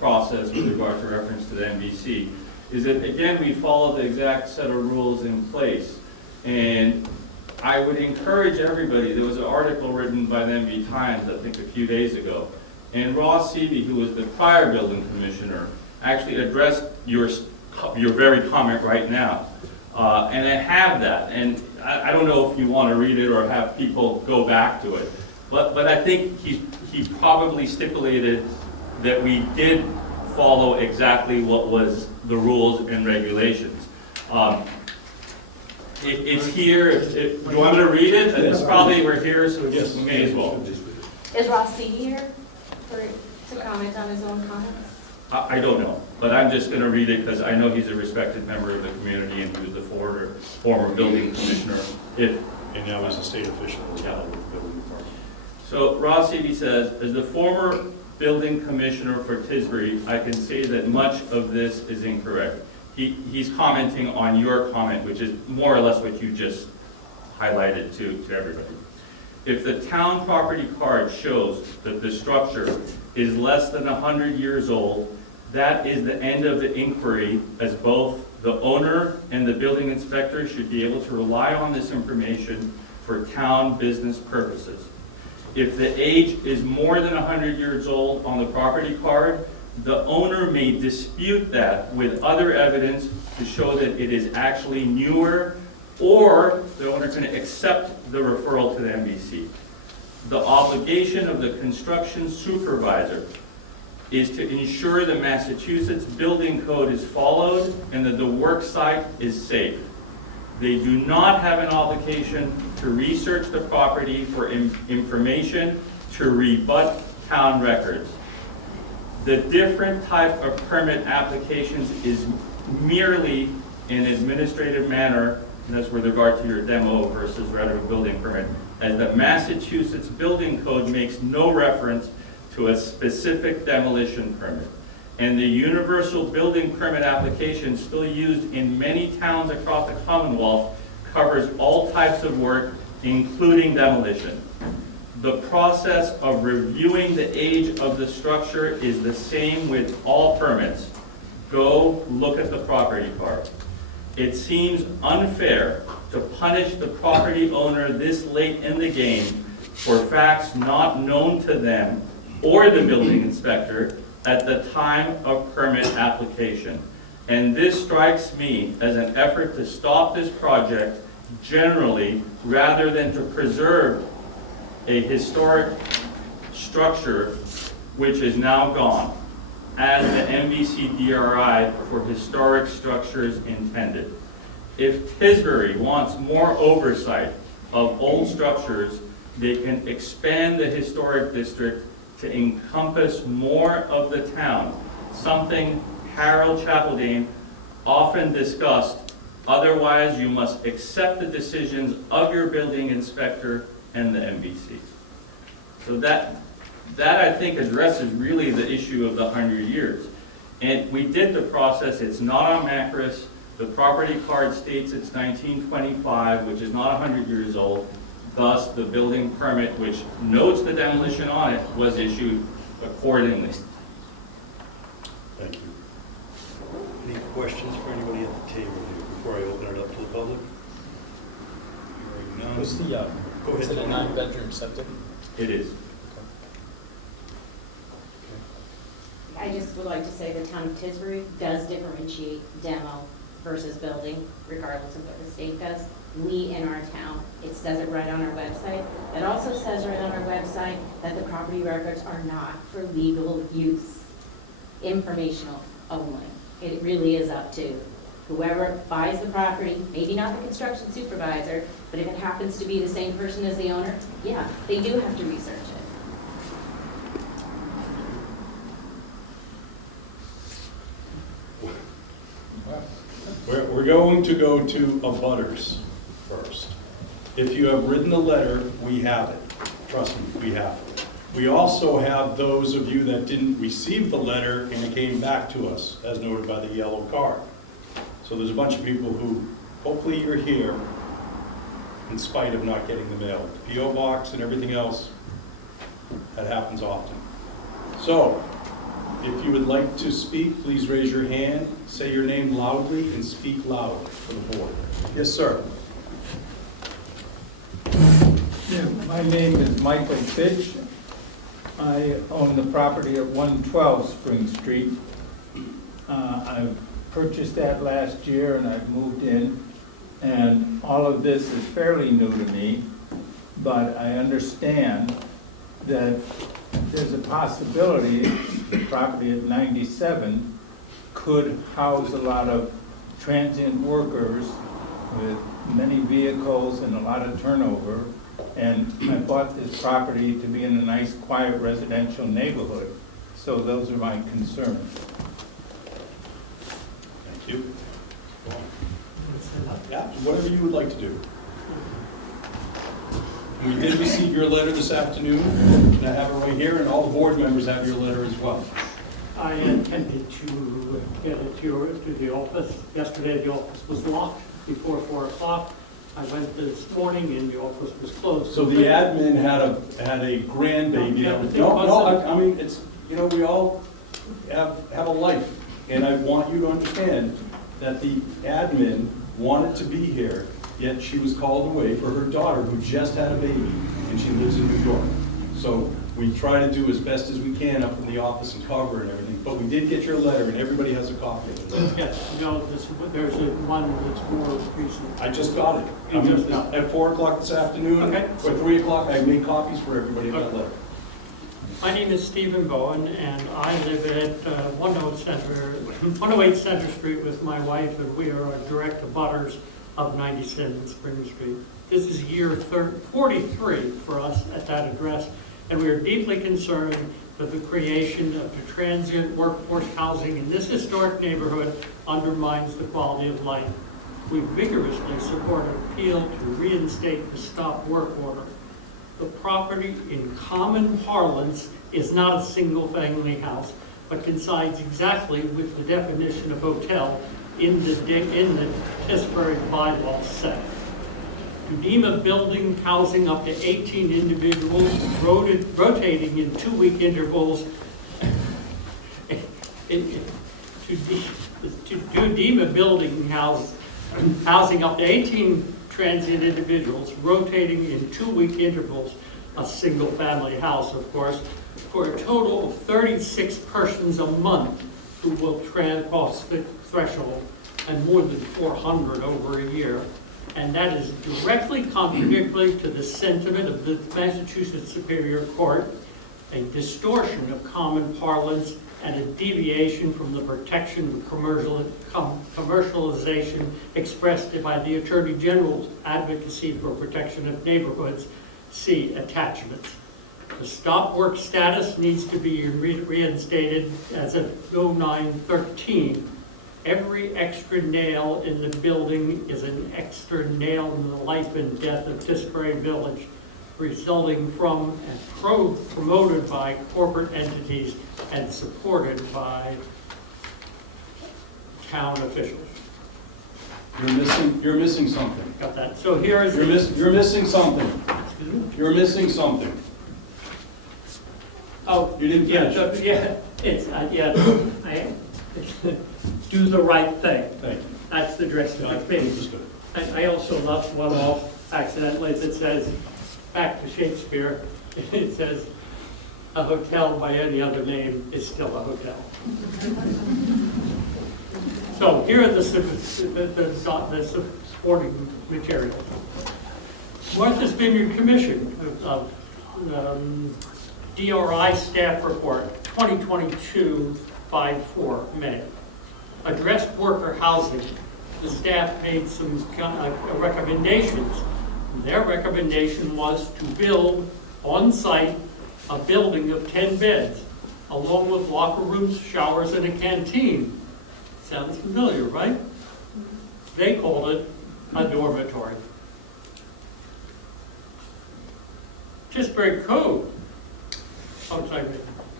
process with regard to reference to the MVC, is that, again, we follow the exact set of rules in place. And I would encourage everybody, there was an article written by the MV Times, I think a few days ago, and Ross Seavey, who was the prior building commissioner, actually addressed your very comment right now. And I have that, and I don't know if you want to read it or have people go back to it, but I think he probably stipulated that we did follow exactly what was the rules and regulations. It's here, you want me to read it? It's probably, we're here, so we may as well. Is Ross Seavey here to comment on his own comments? I don't know, but I'm just going to read it because I know he's a respected member of the community and he was the former building commissioner. And now he's a state official as well with the building department. So Ross Seavey says, as the former building commissioner for Tisbury, I can say that much of this is incorrect. He's commenting on your comment, which is more or less what you just highlighted to everybody. If the town property card shows that the structure is less than 100 years old, that is the end of the inquiry, as both the owner and the building inspector should be able to rely on this information for town business purposes. If the age is more than 100 years old on the property card, the owner may dispute that with other evidence to show that it is actually newer, or the owner can accept the referral to the MVC. The obligation of the construction supervisor is to ensure the Massachusetts building code is followed and that the work site is safe. They do not have an obligation to research the property for information to rebut town records. The different type of permit applications is merely an administrative manner, and that's with regard to your demo versus rather building permit, as the Massachusetts building code makes no reference to a specific demolition permit. And the universal building permit application still used in many towns across the Commonwealth covers all types of work, including demolition. The process of reviewing the age of the structure is the same with all permits. Go look at the property card. It seems unfair to punish the property owner this late in the game for facts not known to them or the building inspector at the time of permit application. And this strikes me as an effort to stop this project generally rather than to preserve a historic structure which is now gone, as the MVC DRI for historic structures intended. If Tisbury wants more oversight of old structures, they can expand the historic district to encompass more of the town, something Harold Chapeldine often discussed. Otherwise, you must accept the decisions of your building inspector and the MVC. So that I think addresses really the issue of the 100 years. And we did the process, it's not on Macris. The property card states it's 1925, which is not 100 years old. Thus, the building permit, which notes the demolition on it, was issued accordingly. Thank you. Any questions for anybody at the table here before I open it up to the public? Hearing none. Was the, Go is it a ahead. 9-bedroom septic? It is. I just would like to say the town of Tisbury does differentiate demo versus building, regardless of what the state does. We in our town, it says it right on our website. It also says right on our website that the property records are not for legal use, informational only. It really is up to whoever buys the property, maybe not the construction supervisor, but if it happens to be the same person as the owner, yeah, they do have to research it. We're going to go to abutters first. If you have written a letter, we have it. Trust me, we have it. We also have those of you that didn't receive the letter and it came back to us, as noted by the yellow card. So there's a bunch of people who, hopefully you're here in spite of not getting the mail. The PO box and everything else, that happens often. So, If you would like to speak, please raise your hand, say your name loudly, and speak loud for the board. Yes, sir. Yeah, my name is Michael Fitch. I own the property at 112 Spring Street. I purchased that last year and I've moved in. And all of this is fairly new to me, but I understand that there's a possibility the property at 97 could house a lot of transient workers with many vehicles and a lot of turnover. And I bought this property to be in a nice, quiet residential neighborhood. So those are my concerns. Thank you. Yeah, whatever you would like to do. We did receive your letter this afternoon, and I have it right here, and all the board members have your letter as well. I intended to get it to the office. Yesterday, the office was locked before 4 o'clock. I went this morning and the office was closed. So the admin had a grandbaby. No, I mean, it's, you know, we all have a life, and I want you to understand that the admin wanted to be here, yet she was called away for her daughter who just had a baby, and she lives in New York. So we try to do as best as we can up in the office and cover and everything, but we did get your letter, and everybody has a copy of it. Yes, no, there's one that's more recent. I just got it. You just got At 4 o'clock this afternoon, Okay. or 3 o'clock, I made copies for everybody of that letter. My name is Stephen Bowen, and I live at 108 Center Street with my wife, and we are direct abutters of 97 Spring Street. This is year 43 for us at that address, and we are deeply concerned that the creation of the transient workforce housing in this historic neighborhood undermines the quality of life. We vigorously support an appeal to reinstate the stop work order. The property, in common parlance, is not a single-family house, but coincides exactly with the definition of hotel in the Tisbury bylaw set. To deem a building housing up to 18 individuals rotating in 2-week intervals, to deem a building housing up to 18 transient individuals rotating in 2-week intervals, a single-family house, of course, for a total of 36 persons a month who will cross the threshold, and more than 400 over a year. And that is directly contradictory to the sentiment of the Massachusetts Superior Court, a distortion of common parlance, and a deviation from the protection of commercialization expressed by the Attorney General's advocacy for protection of neighborhoods. See attachments. The stop work status needs to be reinstated as of 09/13. Every extra nail in the building is an extra nail in the life and death of Tisbury Village, resulting from and promoted by corporate entities and supported by town officials. You're missing something. Got that? So here is You're missing something. Excuse me? You're missing something. Oh, You didn't finish. Do the right thing. Thank you. That's the dress of the page. Understood. I also left one off accidentally that says, back to Shakespeare, it says, a hotel by any other name is still a hotel. So here are the supporting materials. Martha's Vineyard Commission of DRI Staff Report 2022-54 May. Addressed worker housing. The staff made some recommendations. Their recommendation was to build on-site a building of 10 beds, along with locker rooms, showers, and a canteen. Sounds familiar, right? They called it a dormitory. Tisbury Code,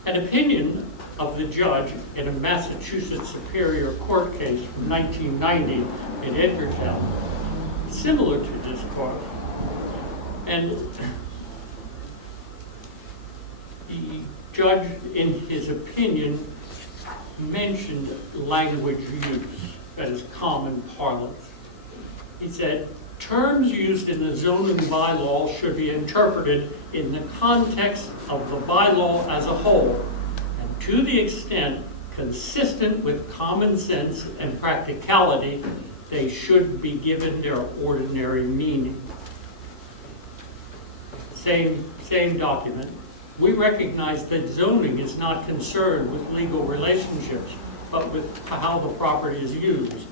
an opinion of the judge in a Massachusetts Superior Court case from 1990 in Edgartown, similar to this court. And the judge, in his opinion, mentioned language use, that is common parlance. He said, terms used in the zoning bylaw should be interpreted in the context of the bylaw as a whole, and to the extent consistent with common sense and practicality, they should be given their ordinary meaning. Same document. We recognize that zoning is not concerned with legal relationships, but with how the property is used.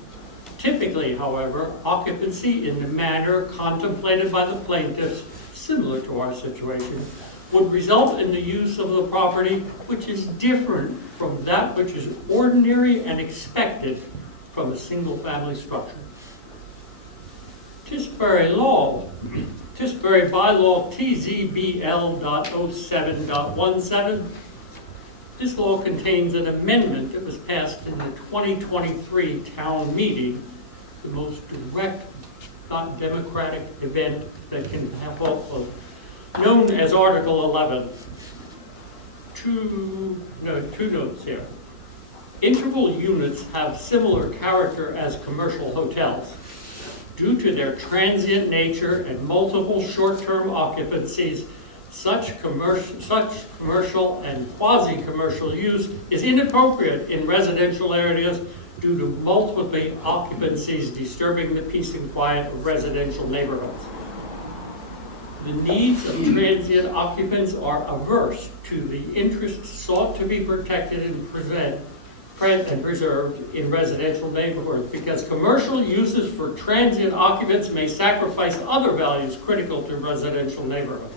Typically, however, occupancy in the manner contemplated by the plaintiffs, similar to our situation, would result in the use of the property which is different from that which is ordinary and expected from a single-family structure. Tisbury law, Tisbury bylaw TZBL.07.17. This law contains an amendment that was passed in the 2023 town meeting, the most direct, not democratic event that can have hope of, known as Article 11. Two notes here. Interval units have similar character as commercial hotels. Due to their transient nature and multiple short-term occupancies, such commercial and quasi-commercial use is inappropriate in residential areas due to multiple occupancies disturbing the peace and quiet of residential neighborhoods. The needs of transient occupants are averse to the interests sought to be protected and preserved in residential neighborhoods, because commercial uses for transient occupants may sacrifice other values critical to residential neighborhoods.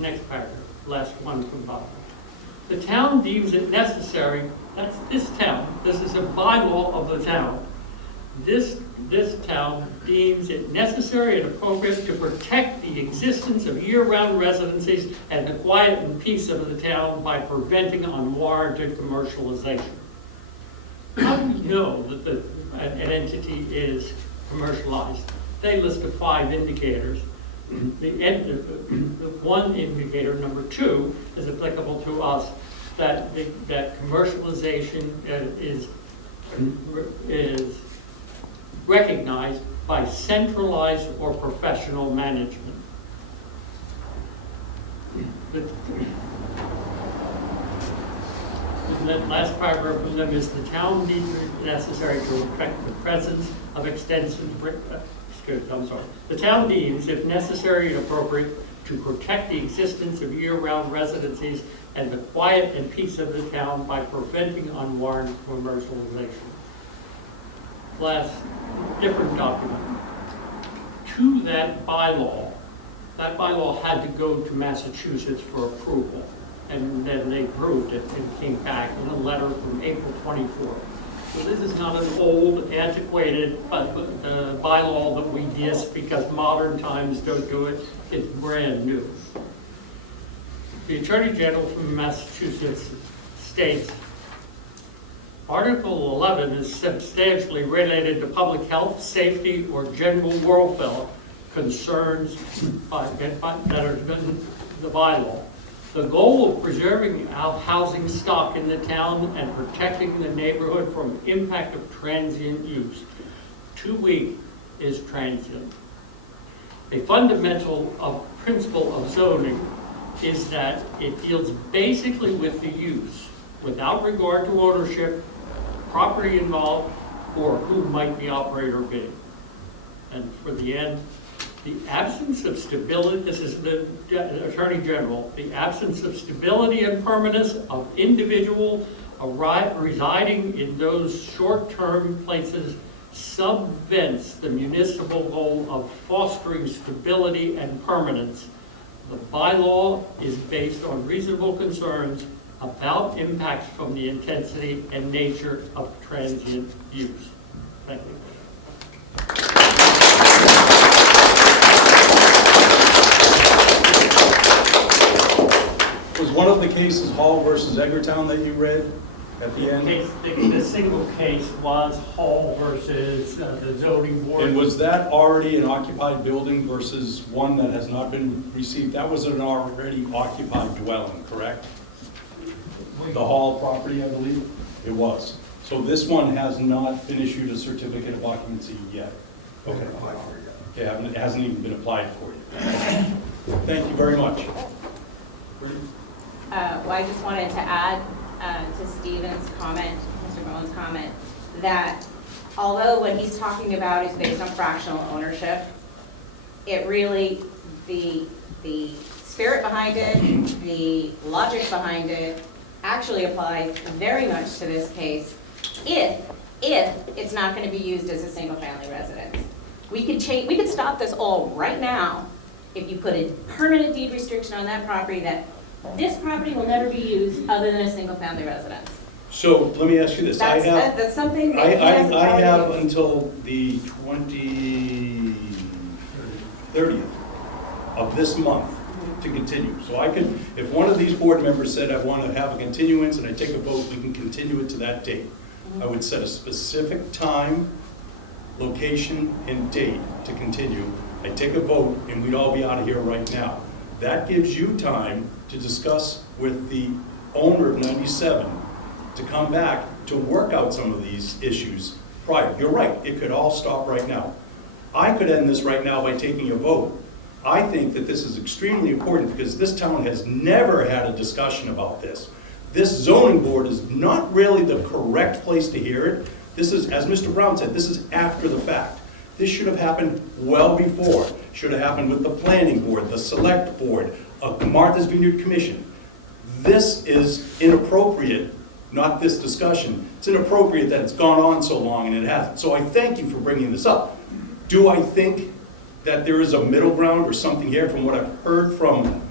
Next paragraph, last one from Bob. The town deems it necessary, that's this town, this is a bylaw of the town. This town deems it necessary and appropriate to protect the existence of year-round residencies and the quiet and peace of the town by preventing unwarranted commercialization. How do we know that an entity is commercialized? They listed 5 indicators. The one indicator, number 2, is applicable to us, that commercialization is recognized by centralized or professional management. The last paragraph from them is the town deems it necessary to respect the presence of the town deems, if necessary and appropriate, to protect the existence of year-round residencies and the quiet and peace of the town by preventing unwarranted commercialization. Last, different document. To that bylaw had to go to Massachusetts for approval, and then they approved it and came back in a letter from April 24th. So this is not an old, antiquated bylaw that we diss because modern times don't do it. It's brand new. The Attorney General from Massachusetts states, Article 11 is substantially related to public health, safety, or general welfare concerns that are in the bylaw. The goal of preserving our housing stock in the town and protecting the neighborhood from impact of transient use. 2 week is transient. A fundamental principle of zoning is that it deals basically with the use, without regard to ownership, property involved, or who might the operator be. And for the end, the absence of stability, this is the Attorney General, the absence of stability and permanence of individual residing in those short-term places subvents the municipal goal of fostering stability and permanence. The bylaw is based on reasonable concerns about impacts from the intensity and nature of transient use. Thank you. Was one of the cases Hall versus Edgartown that you read at the end? The single case was Hall versus the zoning board. And was that already an occupied building versus one that has not been received? That was an already occupied dwelling, correct? the Hall property, I believe? It was. So this one has not been issued a certificate of occupancy yet? Okay. It hasn't even been applied for yet. Thank you very much. Well, I just wanted to add to Stephen's comment, Mr. Bowen's comment, that although what he's talking about is based on fractional ownership, it really, the spirit behind it, the logic behind it, actually applies very much to this case if it's not going to be used as a single-family residence. We could stop this all right now if you put a permanent deed restriction on that property that this property will never be used other than a single-family residence. So let me ask you this. That's something that he has the I power to have do. until the 30th of this month to continue. So I could, if one of these board members said I want to have a continuance and I take a vote, we can continue it to that date. I would set a specific time, location, and date to continue. I take a vote and we'd all be out of here right now. That gives you time to discuss with the owner of 97 to come back to work out some of these issues prior. You're right, it could all stop right now. I could end this right now by taking a vote. I think that this is extremely important because this town has never had a discussion about this. This zoning board is not really the correct place to hear it. This is, as Mr. Brown said, this is after the fact. This should have happened well before. Should have happened with the planning board, the select board, the Martha's Vineyard Commission. This is inappropriate, not this discussion. It's inappropriate that it's gone on so long and it hasn't. So I thank you for bringing this up. Do I think that there is a middle ground or something here? From what I've heard from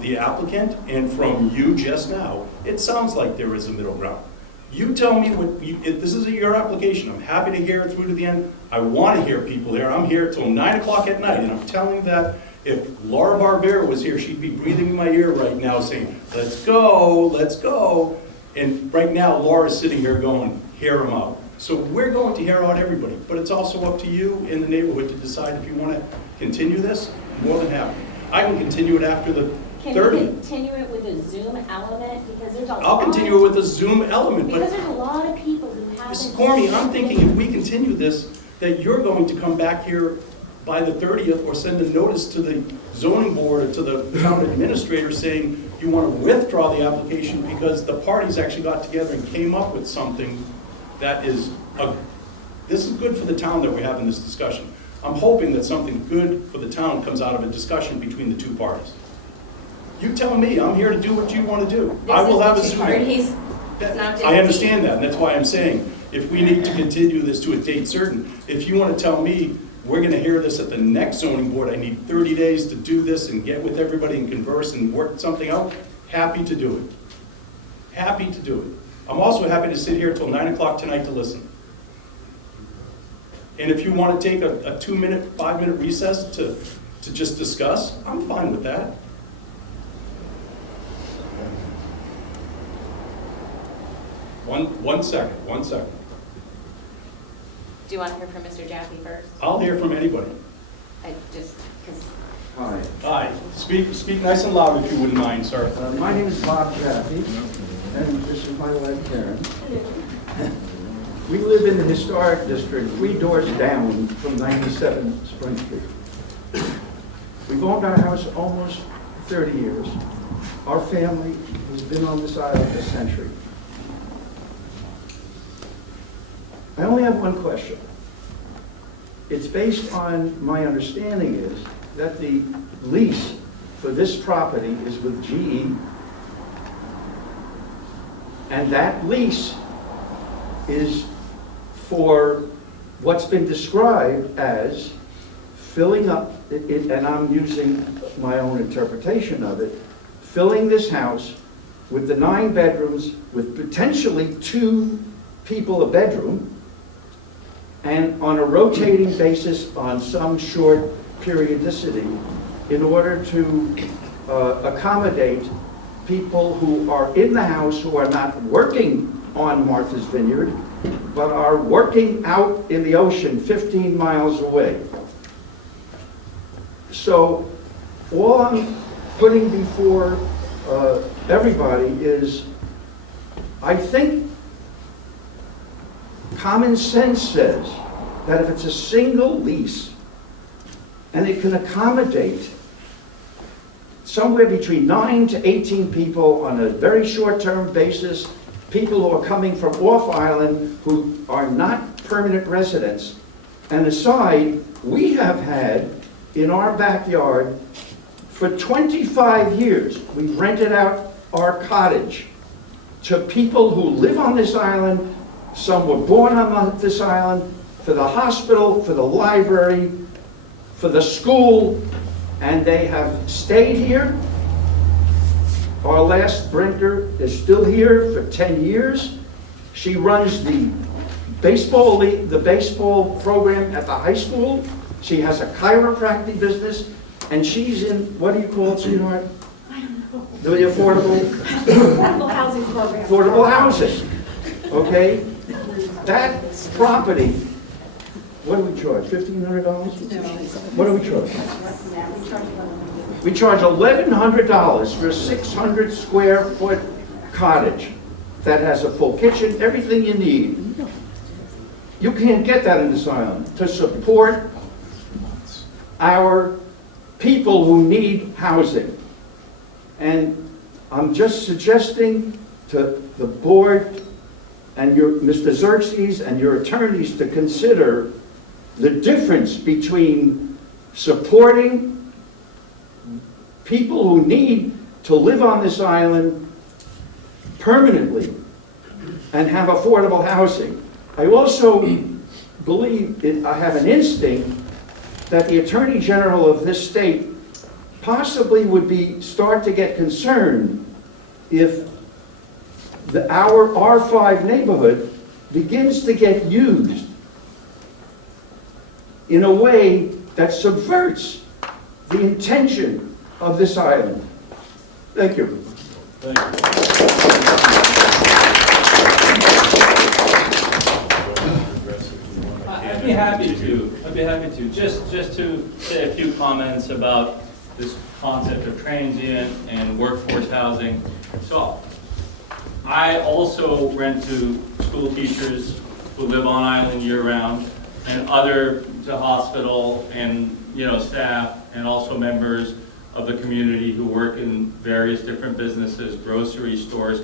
the applicant and from you just now, it sounds like there is a middle ground. You tell me what, if this is your application, I'm happy to hear it through to the end. I want to hear people there. I'm here till 9 o'clock at night, and I'm telling that if Laura Barbera was here, she'd be breathing in my ear right now saying, let's go, let's go. And right now, Laura's sitting here going, hear them out. So we're going to hear out everybody, but it's also up to you in the neighborhood to decide if you want to continue this. I'm more than happy. I can continue it after the 30th. Can you continue it with a Zoom element? Because there's a lot. I'll continue it with a Zoom element, Because but there's a lot of people who haven't. Mrs. Cormy, I'm thinking if we continue this, that you're going to come back here by the 30th or send a notice to the zoning board or to the town administrator saying you want to withdraw the application because the parties actually got together and came up with something that is, this is good for the town that we're having this discussion. I'm hoping that something good for the town comes out of a discussion between the two parties. You tell me, I'm here to do what you want to do. I will have a Zoom. It's not just I understand that, and that's why I'm saying, if we need to continue this to a date certain, if you want to tell me, we're going to hear this at the next zoning board, I need 30 days to do this and get with everybody and converse and work something out, happy to do it. Happy to do it. I'm also happy to sit here till 9 o'clock tonight to listen. And if you want to take a 2-minute, 5-minute recess to just discuss, I'm fine with that. One second. Do you want to hear from Mr. Jaffe first? I'll hear from anybody. I just, because Hi, Aye. Speak nice and loud if you wouldn't mind, sir. my name is Bob Jaffe, and this is my wife Karen. We live in the historic district, 3 doors down from 97 Spring Street. We've owned our house almost 30 years. Our family has been on this island a century. I only have one question. It's based on, my understanding is, that the lease for this property is with GE, and that lease is for what's been described as filling up, and I'm using my own interpretation of it, filling this house with the 9 bedrooms, with potentially 2 people a bedroom, and on a rotating basis on some short periodicity in order to accommodate people who are in the house who are not working on Martha's Vineyard, but are working out in the ocean 15 miles away. So all I'm putting before everybody is I think common sense says that if it's a single lease and it can accommodate somewhere between 9 to 18 people on a very short-term basis, people who are coming from off island who are not permanent residents. And aside, we have had in our backyard for 25 years, we've rented out our cottage to people who live on this island. Some were born on this island, for the hospital, for the library, for the school, and they have stayed here. Our last renter is still here for 10 years. She runs the baseball league, the baseball program at the high school. She has a chiropractic business, and she's in, what do you call it, sweetheart? I don't know. The affordable, Affordable housing program. affordable housing, okay? That property, what do we charge, $1,500? No. What do we charge? Less than that, we charge $1,100. We charge $1,100 for a 600 square foot cottage that has a full kitchen, everything you need. You can't get that in this island to support our people who need housing. And I'm just suggesting to the board and Mr. Xerxes and your attorneys to consider the difference between supporting people who need to live on this island permanently and have affordable housing. I also believe, I have an instinct that the Attorney General of this state possibly would start to get concerned if our R5 neighborhood begins to get used in a way that subverts the intention of this island. Thank you. I'd be happy to. Just to say a few comments about this concept of transient and workforce housing. So, I also rent to school teachers who live on island year-round, and other to hospital and staff, and also members of the community who work in various different businesses, grocery stores,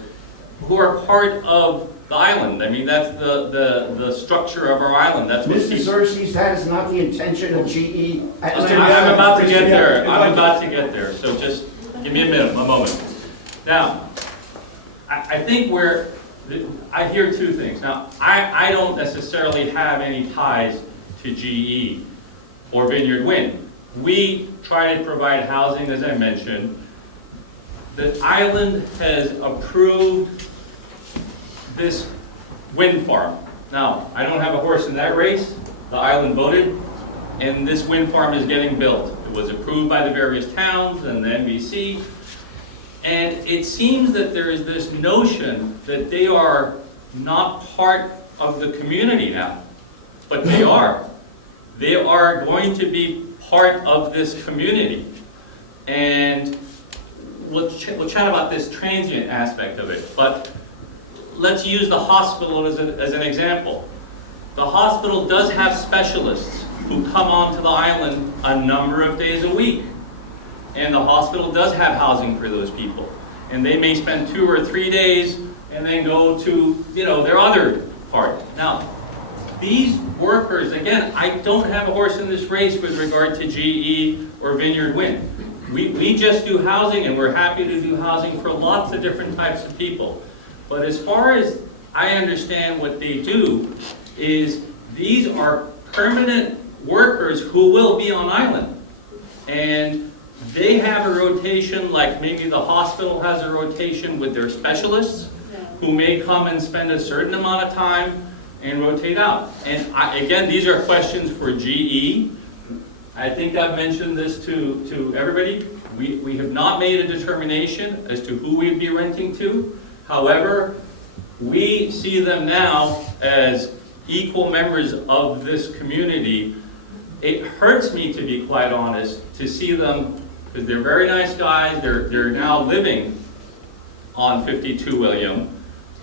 who are part of the island. I mean, that's the structure of our island. That's what Mr. Xerxes, that is not the intention of GE. I'm about to get there. I'm about to get there. So just give me a moment. Now, I think I hear two things. Now, I don't necessarily have any ties to GE or Vineyard Wind. We try to provide housing, as I mentioned. The island has approved this wind farm. Now, I don't have a horse in that race. The island voted, and this wind farm is getting built. It was approved by the various towns and the NBC. And it seems that there is this notion that they are not part of the community now, but they are. They are going to be part of this community. And we'll chat about this transient aspect of it, but let's use the hospital as an example. The hospital does have specialists who come onto the island a number of days a week. And the hospital does have housing for those people. And they may spend 2 or 3 days and then go to, their other part. Now, these workers, again, I don't have a horse in this race with regard to GE or Vineyard Wind. We just do housing, and we're happy to do housing for lots of different types of people. But as far as I understand what they do, is these are permanent workers who will be on island. And they have a rotation, like maybe the hospital has a rotation with their specialists, who may come and spend a certain amount of time and rotate out. And again, these are questions for GE. I think I've mentioned this to everybody. We have not made a determination as to who we'd be renting to. However, we see them now as equal members of this community. It hurts me, to be quite honest, to see them, because they're very nice guys. They're now living on 52 William,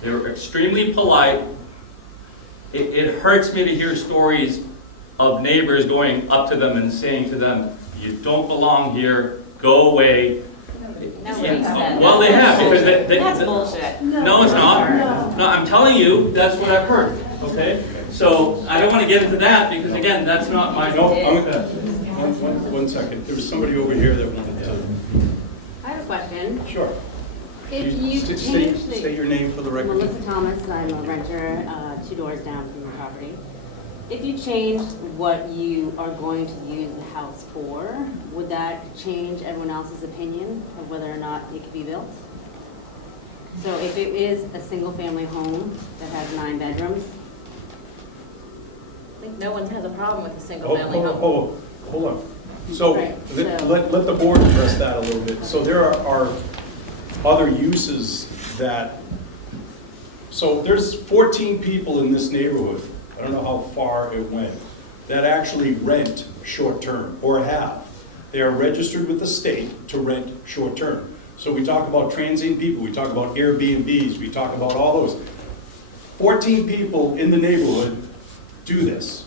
They were extremely polite. It hurts me to hear stories of neighbors going up to them and saying to them, "You don't belong here, go away." Nobody said Well, they have, because they. That's bullshit. No, it's not. No, I'm telling you, that's what I've heard, okay? So I don't want to get into that, because again, that's not my. No, I'm gonna, one second. There was somebody over here that wanted to. I have a question. Sure. If you State change the, your name for the record. Melissa Thomas, I'm a renter, 2 doors down from your property. If you change what you are going to use the house for, would that change everyone else's opinion of whether or not it could be built? So if it is a single-family home that has 9 bedrooms, I think no one has a problem with a single-family home. Hold on. So Right, let the board address that a little bit. So there are other uses that, so there's 14 people in this neighborhood, I don't know how far it went, that actually rent short-term or have. They are registered with the state to rent short-term. So we talk about transient people, we talk about Airbnbs, we talk about all those. 14 people in the neighborhood do this.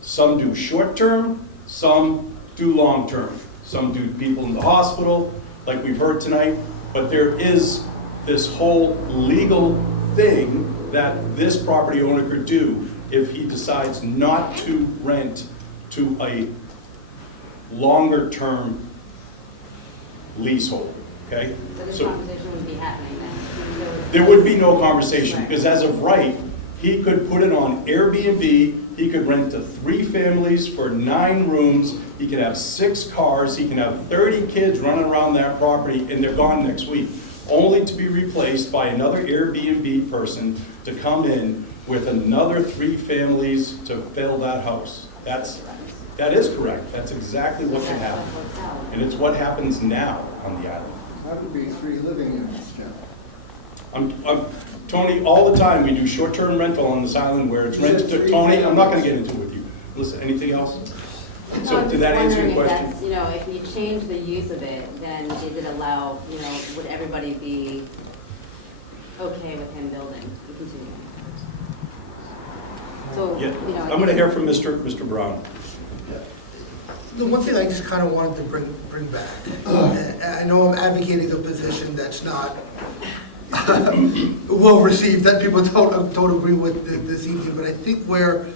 Some do short-term, some do long-term. Some do people in the hospital, like we've heard tonight, but there is this whole legal thing that this property owner could do if he decides not to rent to a longer-term leasehold, okay? So this So conversation would be happening then? there would be no conversation, because as of right, he could put it on Airbnb, he could rent to 3 families for 9 rooms, he could have 6 cars, he can have 30 kids running around that property, and they're gone next week, only to be replaced by another Airbnb person to come in with another 3 families to fill that house. That is correct. That's exactly what can happen. And it's what happens now on the island. That would be 3 living units, Jim. Tony, all the time, we do short-term rental on this island where it's rented to, Tony, I'm not gonna get into it with you. Listen, anything else? So did that answer your question? If you change the use of it, then is it allowed, would everybody be okay with him building and continuing? So, Yeah, I'm gonna hear from Mr. Brown. The one thing I just kind of wanted to bring back, and I know I'm advocating a position that's not well received, that people don't agree with this evening, but I think where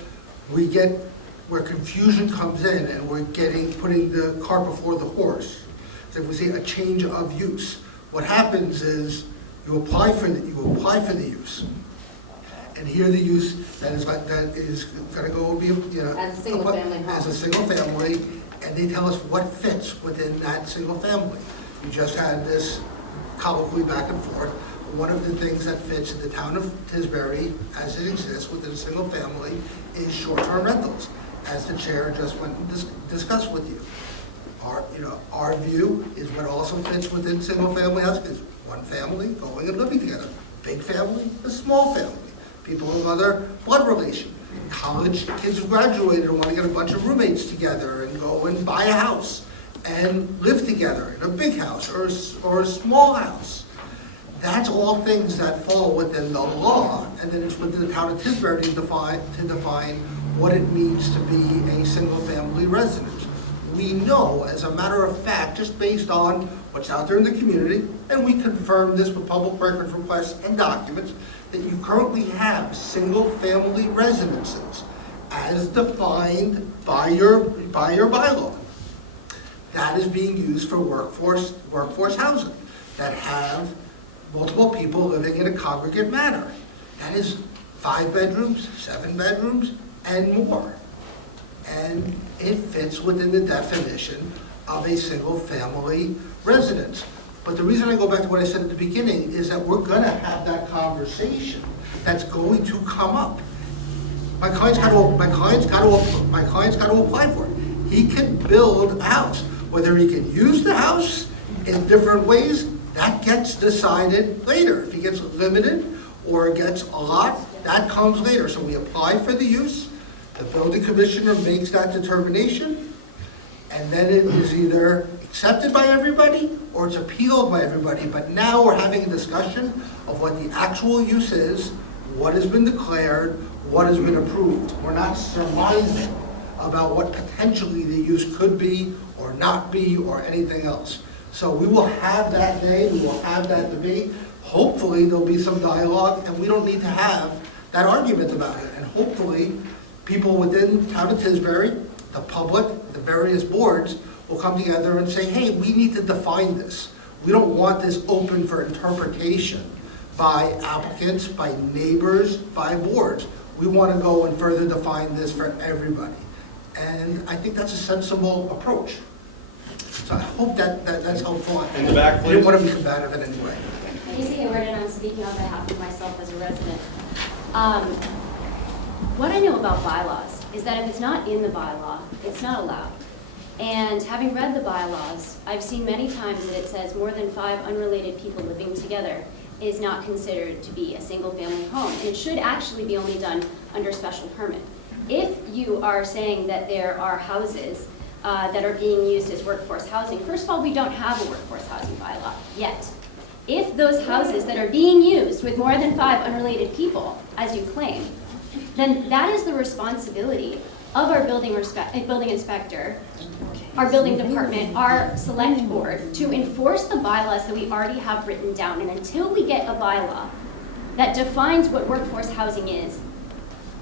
confusion comes in and we're putting the cart before the horse, is if we say a change of use. What happens is you apply for the use. And here the use that is gonna go be, As a single family home. as a single family, and they tell us what fits within that single family. We just had this colloquy back and forth. One of the things that fits in the town of Tisbury, as it exists within a single family, is short-term rentals, as the chair just went and discussed with you. Our view is what also fits within single-family housing is one family going and living together. Big family, a small family. People of other blood relation. College kids who graduated and want to get a bunch of roommates together and go and buy a house and live together in a big house or a small house. That's all things that fall within the law, and then it's within the town of Tisbury to define what it means to be a single-family residence. We know, as a matter of fact, just based on what's out there in the community, and we confirm this with public records requests and documents, that you currently have single-family residences as defined by your bylaw. That is being used for workforce housing that have multiple people living in a congregate manner. That is 5 bedrooms, 7 bedrooms, and more. And it fits within the definition of a single-family residence. But the reason I go back to what I said at the beginning is that we're gonna have that conversation that's going to come up. My client's got to apply for it. He can build a house. Whether he can use the house in different ways, that gets decided later. If he gets limited or gets a lot, that comes later. So we apply for the use, the building commissioner makes that determination, and then it is either accepted by everybody or it's appealed by everybody, but now we're having a discussion of what the actual use is, what has been declared, what has been approved. We're not surmising about what potentially the use could be or not be or anything else. So we will have that day, we will have that debate. Hopefully there'll be some dialogue and we don't need to have that argument about it. And hopefully people within town of Tisbury, the public, the various boards will come together and say, hey, we need to define this. We don't want this open for interpretation by applicants, by neighbors, by boards. We want to go and further define this for everybody. And I think that's a sensible approach. So I hope that's helpful. In the back, I didn't please. want to be combative in any way. Casey Hayward, and I'm speaking on behalf of myself as a resident. What I know about bylaws is that if it's not in the bylaw, it's not allowed. And having read the bylaws, I've seen many times that it says more than 5 unrelated people living together is not considered to be a single-family home. And it should actually be only done under special permit. If you are saying that there are houses that are being used as workforce housing, first of all, we don't have a workforce housing bylaw yet. If those houses that are being used with more than 5 unrelated people, as you claim, then that is the responsibility of our building inspector, our building department, our select board, to enforce the bylaws that we already have written down. And until we get a bylaw that defines what workforce housing is,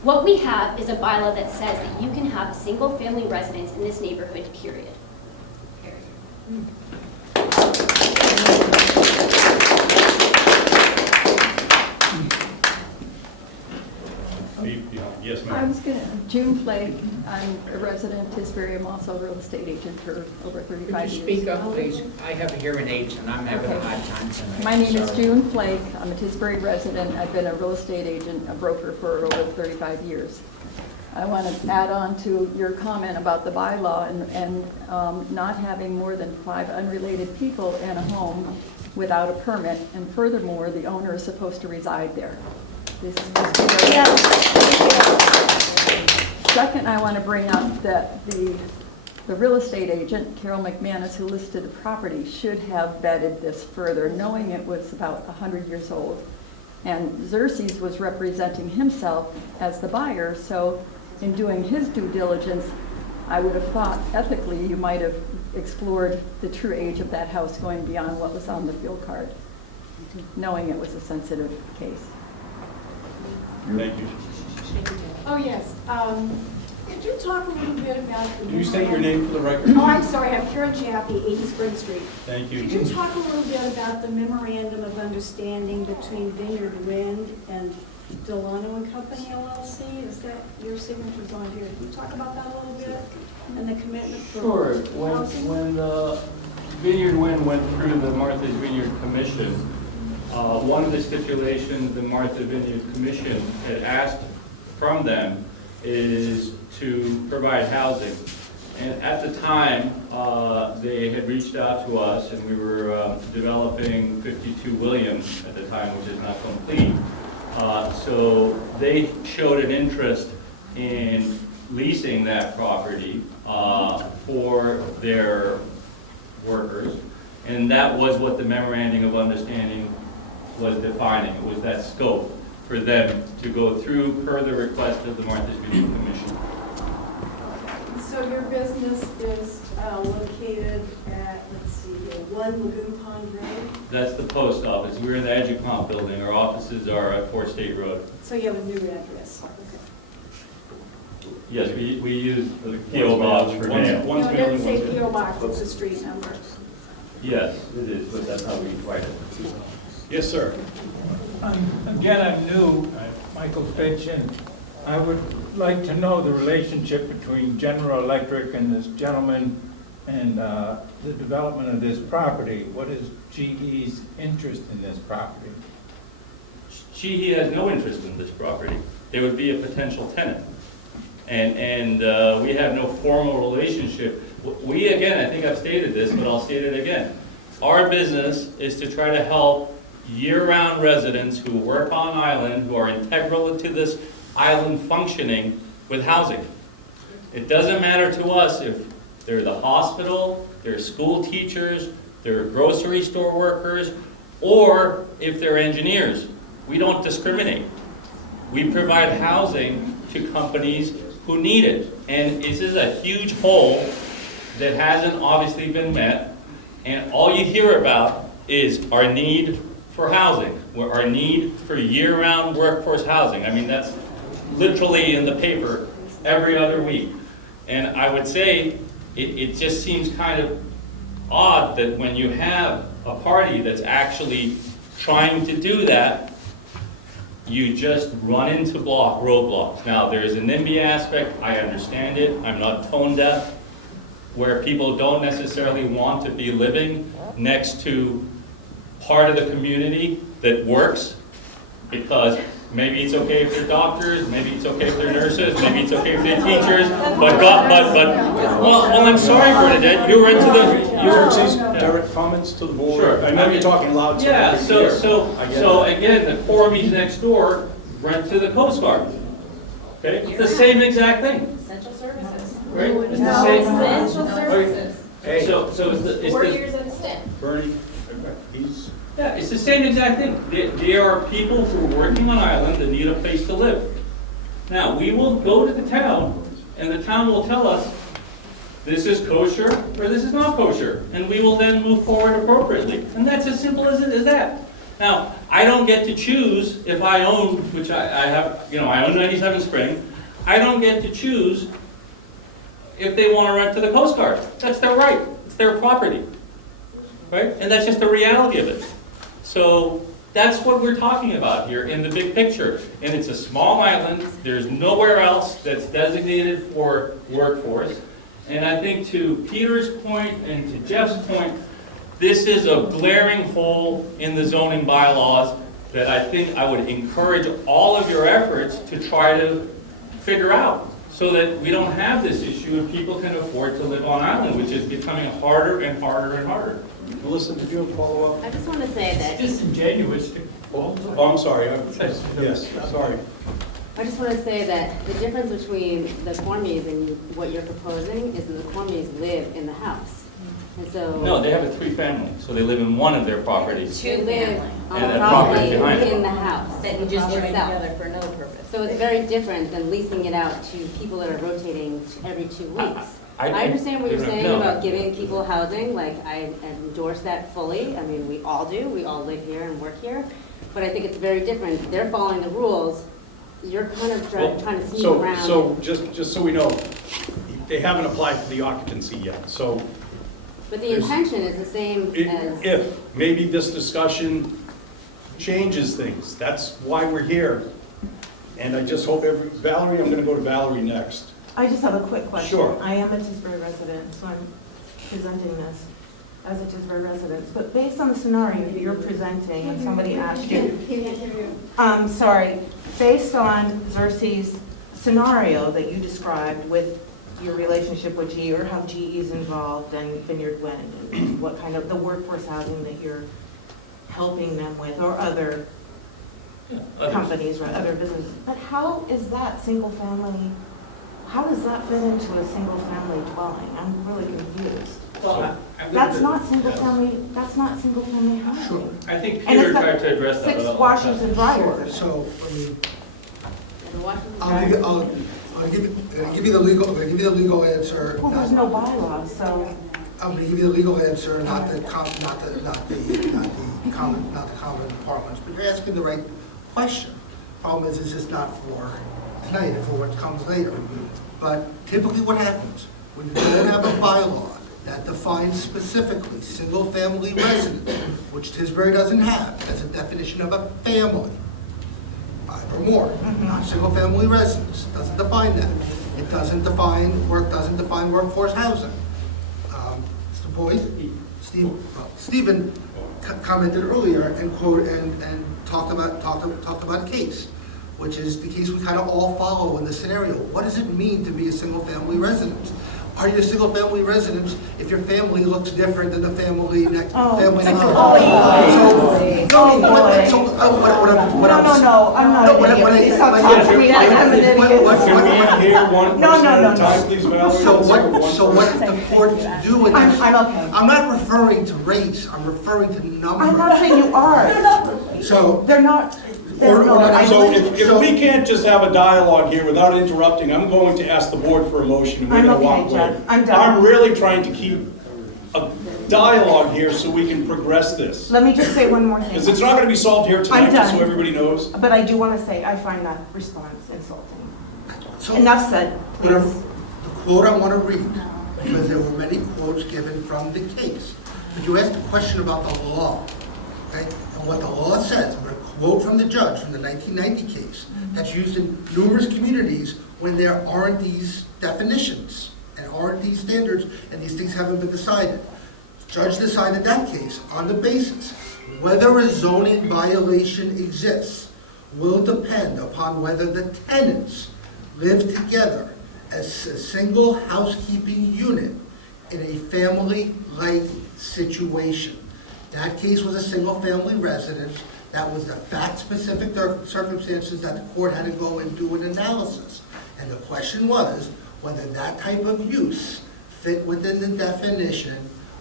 what we have is a bylaw that says that you can have a single-family residence in this neighborhood, period. Yes, I ma'am. was going to, June Flake, I'm a resident of Tisbury, I'm also a real estate agent for over 35 Could years. you speak up, please? I have hearing aids and I'm having a Okay. hard time tonight. My name is Sorry. June Flake, I'm a Tisbury resident, I've been a real estate agent, a broker for over 35 years. I want to add on to your comment about the bylaw and not having more than 5 unrelated people in a home without a permit, and furthermore, the owner is supposed to reside there. This Second, I want to bring up that the real estate agent, Carol McManus, who listed the property, should have vetted this further, knowing it was about 100 years old. And Xerxes was representing himself as the buyer, so in doing his due diligence, I would have thought ethically you might have explored the true age of that house going beyond what was on the field card, knowing it was a sensitive case. Thank you. Oh, yes. Could you talk a little bit about the... Can you state your name for the record? Oh, I'm sorry, I'm Carol Jaffe, 80 Spring Street. Thank you. Could you talk a little bit about the memorandum of understanding between Vineyard Wind and Delano and Company LLC? Is that your signatures on here? Can you talk about that a little bit? And the commitment for Sure. housing? When Vineyard Wind went through the Martha's Vineyard Commission, one of the stipulations the Martha Vineyard Commission had asked from them is to provide housing. And at the time, they had reached out to us, and we were developing 52 William at the time, which is not complete. So they showed an interest in leasing that property for their workers, and that was what the memorandum of understanding was defining. It was that scope for them to go through per the request of the Martha's Vineyard Commission. So your business is located at, let's see here, 1 Lagoon Pond Road? That's the post office. We're in the Educomp building. Our offices are at 4 State Road. So you have a new address? Yes, we use the PO box for mail. No, it doesn't say PO Box, it's a street number. Yes, it is, but that's how we write it. Yes, sir. Again, I'm new, Michael Fitch, and I would like to know the relationship between General Electric and this gentleman and the development of this property. What is GE's interest in this property? GE has no interest in this property. They would be a potential tenant. And we have no formal relationship. We, again, I think I've stated this, but I'll state it again. Our business is to try to help year-round residents who work on island, who are integral to this island functioning with housing. It doesn't matter to us if they're the hospital, they're school teachers, they're grocery store workers, or if they're engineers. We don't discriminate. We provide housing to companies who need it. And this is a huge hole that hasn't obviously been met. And all you hear about is our need for housing, our need for year-round workforce housing. I mean, that's literally in the paper every other week. And I would say it just seems kind of odd that when you have a party that's actually trying to do that, you just run into roadblocks. Now, there's an NIMBY aspect, I understand it, I'm not tone deaf, where people don't necessarily want to be living next to part of the community that works, because maybe it's okay if they're doctors, maybe it's okay if they're nurses, maybe it's okay if they're teachers, well, I'm sorry, Bernadette, you were into the, Direct comments to the board. Sure. I know you're talking loud. So yeah, I can hear. so again, the Corby's next door rent to the Coast Guard. Okay, it's the same exact thing, Essential services. right? It's the same. Essential services. Hey, So it's 4 the, years at a stint. Bernie, he's, yeah, it's the same exact thing. There are people who are working on island that need a place to live. Now, we will go to the town, and the town will tell us, this is kosher, or this is not kosher, and we will then move forward appropriately. And that's as simple as it is that. Now, I don't get to choose if I own, which I have, I own 97 Spring, I don't get to choose if they want to rent to the Coast Guard. That's their right, it's their property, right? And that's just the reality of it. So that's what we're talking about here in the big picture. And it's a small island, there's nowhere else that's designated for workforce. And I think to Peter's point and to Jeff's point, this is a glaring hole in the zoning bylaws that I think I would encourage all of your efforts to try to figure out, so that we don't have this issue and people can afford to live on island, which is becoming harder and harder and harder. Melissa, did you have a follow-up? I just want to say that, Disingenuous to Oh, I'm sorry. Yes, sorry. I just want to say that the difference between the Cormies and what you're proposing is that the Cormies live in the house. And so. No, they have a 3-family, so they live in one of their properties. They live on And the a property property behind it. in the house. That you just joined itself. together for no purpose. So it's very different than leasing it out to people that are rotating every 2 weeks. I understand what you're saying no. about giving people housing, like I endorse that fully. I mean, we all do, we all live here and work here. But I think it's very different. They're following the rules. You're kind of trying to sneak around. So just so we know, they haven't applied for the occupancy yet, so. But the intention is the same as. If maybe this discussion changes things, that's why we're here. And I just hope Valerie, I'm gonna go to Valerie next. I just have a quick question. Sure. I am a Tisbury resident, so I'm presenting this as a Tisbury resident. But based on the scenario that you're presenting, and somebody asked you, sorry, based on Xerxes' scenario that you described with your relationship with GE, or how GE is involved and Vineyard Wind, and what kind of the workforce housing that you're helping them with, or other companies, right, other businesses. But how is that single family? How does that fit into a single-family dwelling? I'm really confused. Well, That's not single-family, that's not single-family housing. I think And Peter it's got tried to address that. 6 washers and dryers. So, I mean, The Washington I'll give you the legal answer. Well, there's no bylaws, so. I'm going to give you the legal answer, not the common departments, but you're asking the right question. Problem is, it's not for tonight, it's for what comes later. But typically what happens, when you don't have a bylaw that defines specifically single-family residence, which Tisbury doesn't have, that's a definition of a family, 5 or more, not single-family residence, doesn't define that. It doesn't define workforce housing. Mr. Boyd, Stephen commented earlier and quoted and talked about a case, which is the case we kind of all follow in this scenario. What does it mean to be a single-family residence? Are you a single-family residence if your family looks different than the family next door? So Oh, boy. So, what No, I'm. no, no, I'm not No, an what I- idiot. Please don't what I- talk to me like I'm an idiot. Can we hear one No, person no, at no, a time, no. please, Valerie? So Let's hear what, one so what person. the courts do with this? I'm okay. I'm not referring to race, I'm referring to numbers. I'm not saying you are. So, They're not, Or- or not- So if we can't just have a dialogue here without interrupting, I'm going to ask the board for a motion, and we're I'm gonna walk okay, away. Jeff. I'm done. I'm really trying to keep a dialogue here so we can progress this. Let me just say one more thing. Because it's not gonna be solved here tonight, just so done. everybody knows. But I do want to say, I find that response insulting. so Enough said, the please. quote I want to read, because there were many quotes given from the case. But you asked a question about the law, okay? And what the law says, I'm going to quote from the judge from the 1990 case, that's used in numerous communities when there aren't these definitions and aren't these standards and these things haven't been decided. Judge decided that case on the basis whether a zoning violation exists will depend upon whether the tenants live together as a single housekeeping unit in a family-like situation. That case was a single-family residence. That was the fact-specific circumstances that the court had to go and do an analysis. And the question was whether that type of use fit within the definition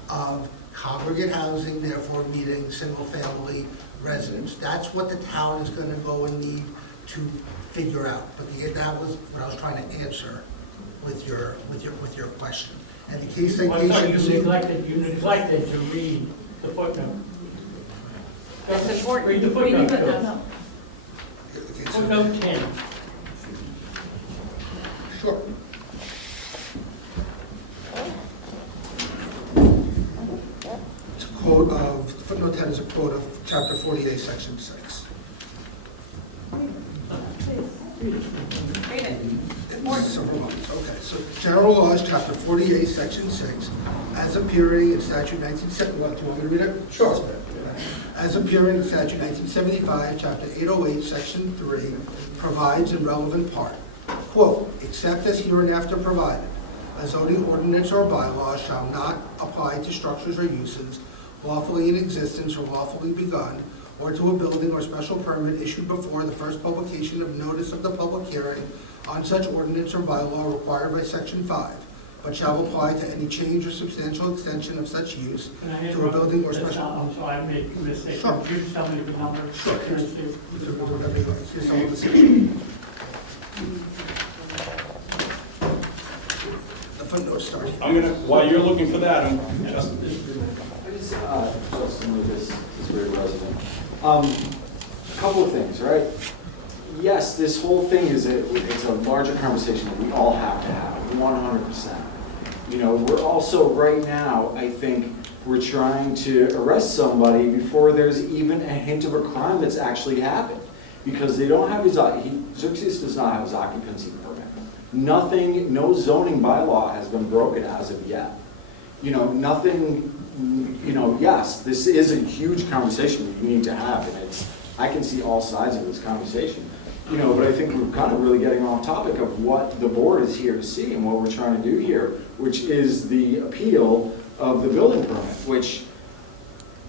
of congregate housing, therefore meeting single-family residence. That's what the town is going to go and need to figure out. But that was what I was trying to answer with your question. And the case I thought citation. you neglected to read the footnote. That's important. Read the footnote. Footnote 10. Sure. It's a quote of, footnote 10 is a quote of chapter 48, section 6. Several months, okay. So general laws, chapter 48, section 6, as appearing in statute 1970, what, do you want me to read it? Sure. As appearing in statute 1975, chapter 808, section 3, provides in relevant part, quote, except as hereinafter provided, a zoning ordinance or bylaw shall not apply to structures or uses lawfully in existence or lawfully begun, or to a building or special permit issued before the first publication of notice of the public hearing on such ordinance or bylaw required by section 5, but shall apply to any change or substantial extension of such use to a building or special. I'm sorry, I made a mistake. Sure. Could you tell me the number? Sure. Thank you. Whatever you like. Here's all the section. The footnote starts. I'm gonna, while you're looking for that, I'm just, Justin Lucas, Tisbury resident. A couple of things, right? Yes, this whole thing it's a larger conversation that we all have to have, 100%. You know, we're also, right now, I think, we're trying to arrest somebody before there's even a hint of a crime that's actually happened. Because they don't have Xerxes does not have his occupancy permit. Nothing, no zoning bylaw has been broken as of yet. You know, nothing, you know, yes, this is a huge conversation we need to have, and I can see all sides of this conversation. You know, but I think we're kind of really getting off topic of what the board is here to see and what we're trying to do here, which is the appeal of the building permit, which...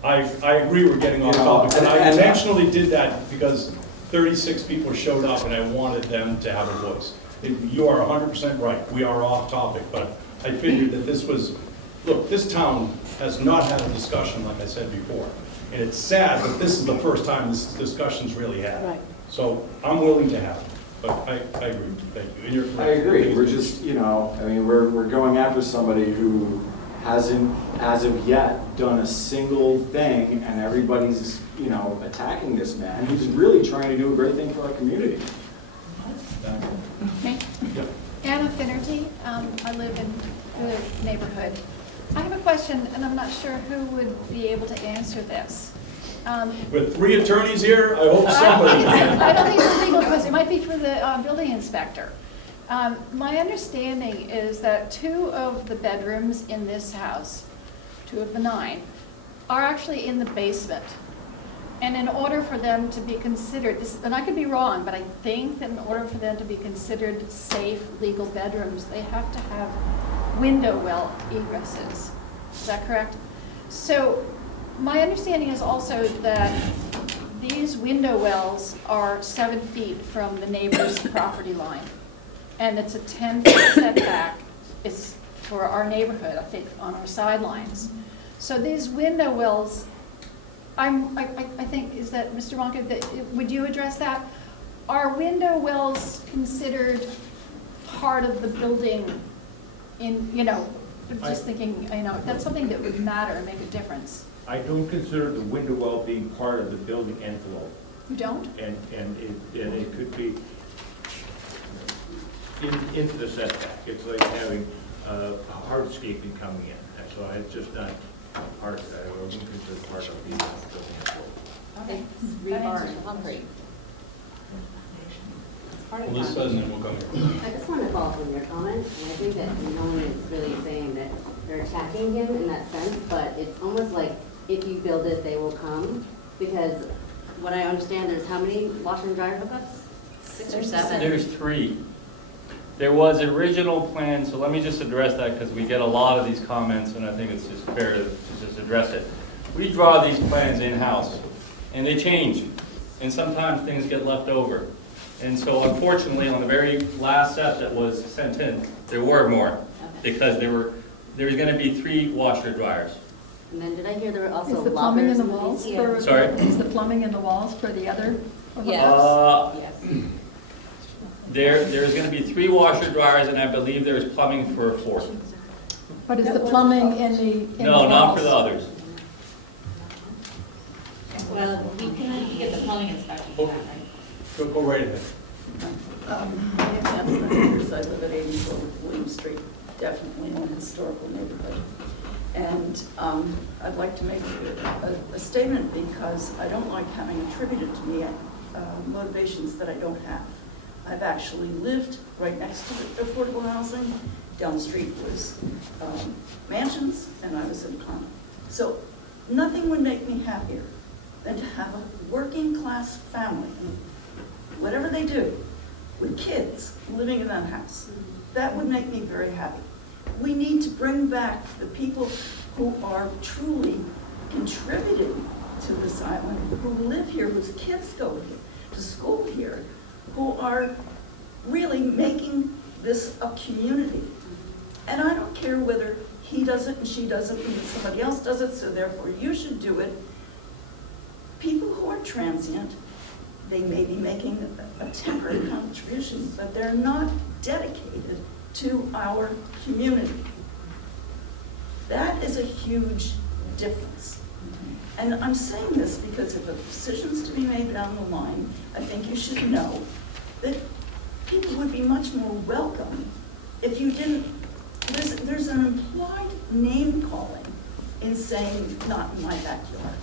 I agree we're getting off topic, but I intentionally did that because 36 people showed up and I wanted them to have a voice. You are 100% right, we are off topic, but I figured that this was, look, this town has not had a discussion like I said before. And it's sad that this is the first time this discussion's really had. Right. So I'm willing to have it, but I agree, thank you. And you're correct. I agree, we're just, you know, I mean, we're going after somebody who hasn't, as of yet, done a single thing, and everybody's, you know, attacking this man, who's really trying to do a great thing for our community. Me? Anna Finnerty. I live in the neighborhood. I have a question, and I'm not sure who would be able to answer this. With 3 attorneys here, I hope somebody can. I don't think it's a legal question. It might be for the building inspector. My understanding is that 2 of the bedrooms in this house, 2 of the 9, are actually in the basement. And in order for them to be considered, and I could be wrong, but I think that in order for them to be considered safe, legal bedrooms, they have to have window well egresses. Is that correct? So my understanding is also that these window wells are 7 feet from the neighbor's property line. And it's a 10-foot setback. It's for our neighborhood, I think, on our sidelines. So these window wells, I think, is that, Mr. Wonka, would you address that? Are window wells considered part of the building in, just thinking, that's something that would matter and make a difference? I don't consider the window well being part of the building envelope. You don't? And it could be into the setback. It's like having hardscaping coming in. So it's just not part of that. I wouldn't consider it part of the building envelope. Okay. Rebar and concrete. Melissa, and then we'll go here. I just want to follow up on your comment, and I think that no one is really saying that they're attacking him in that sense, but it's almost like if you build it, they will come, because what I understand, there's how many washer and dryer hookups? 6 or 7? There's 3. There was original plan, so let me just address that because we get a lot of these comments and I think it's just fair to just address it. We draw these plans in-house and they change and sometimes things get left over. And so unfortunately, on the very last set that was sent in, there were more because there was going to be 3 washer dryers. And then did I hear there were also Is the plumbing in the lockers? walls? Sorry? Is the plumbing in the walls for the other? Yes. There's going to be 3 washer dryers, and I believe there's plumbing for a 4th. But is the plumbing in the No, not for the others. Well, we can get the plumbing inspection for that, right? Go right ahead. My name's Anna Peters. I live at 84 William Street, definitely in a historical neighborhood. And I'd like to make a statement because I don't like having attributed to me motivations that I don't have. I've actually lived right next to the affordable housing. Down the street was mansions, and I was in condo. So nothing would make me happier than to have a working class family, whatever they do, with kids living in that house. That would make me very happy. We need to bring back the people who are truly contributing to this island, who live here, whose kids go to school here, who are really making this a community. And I don't care whether he does it and she does it and somebody else does it, so therefore you should do it. People who are transient, they may be making a temporary contribution, but they're not dedicated to our community. That is a huge difference. And I'm saying this because if a decision's to be made down the line, I think you should know that people would be much more welcome if you didn't, there's an implied name calling in saying not in my backyard.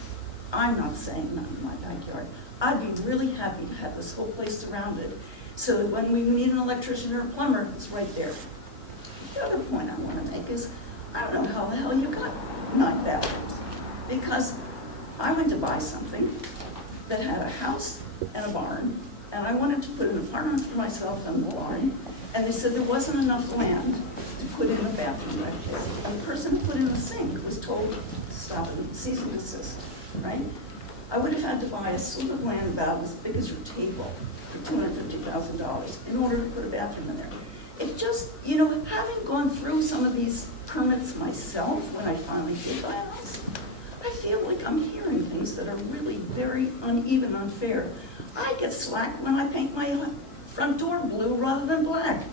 I'm not saying not in my backyard. I'd be really happy to have this whole place surrounded so that when we need an electrician or a plumber, it's right there. The other point I want to make is, I don't know how the hell you got 9 bathrooms. Because I went to buy something that had a house and a barn, and I wanted to put an apartment for myself and the barn, and they said there wasn't enough land to put in a bathroom right there. And the person who put in the sink was told to stop and cease and desist, right? I would have had to buy a slip of land about as big as your table for $250,000 in order to put a bathroom in there. It just, having gone through some of these permits myself when I finally did buy a house, I feel like I'm hearing things that are really very uneven, unfair. I get slack when I paint my front door blue rather than black.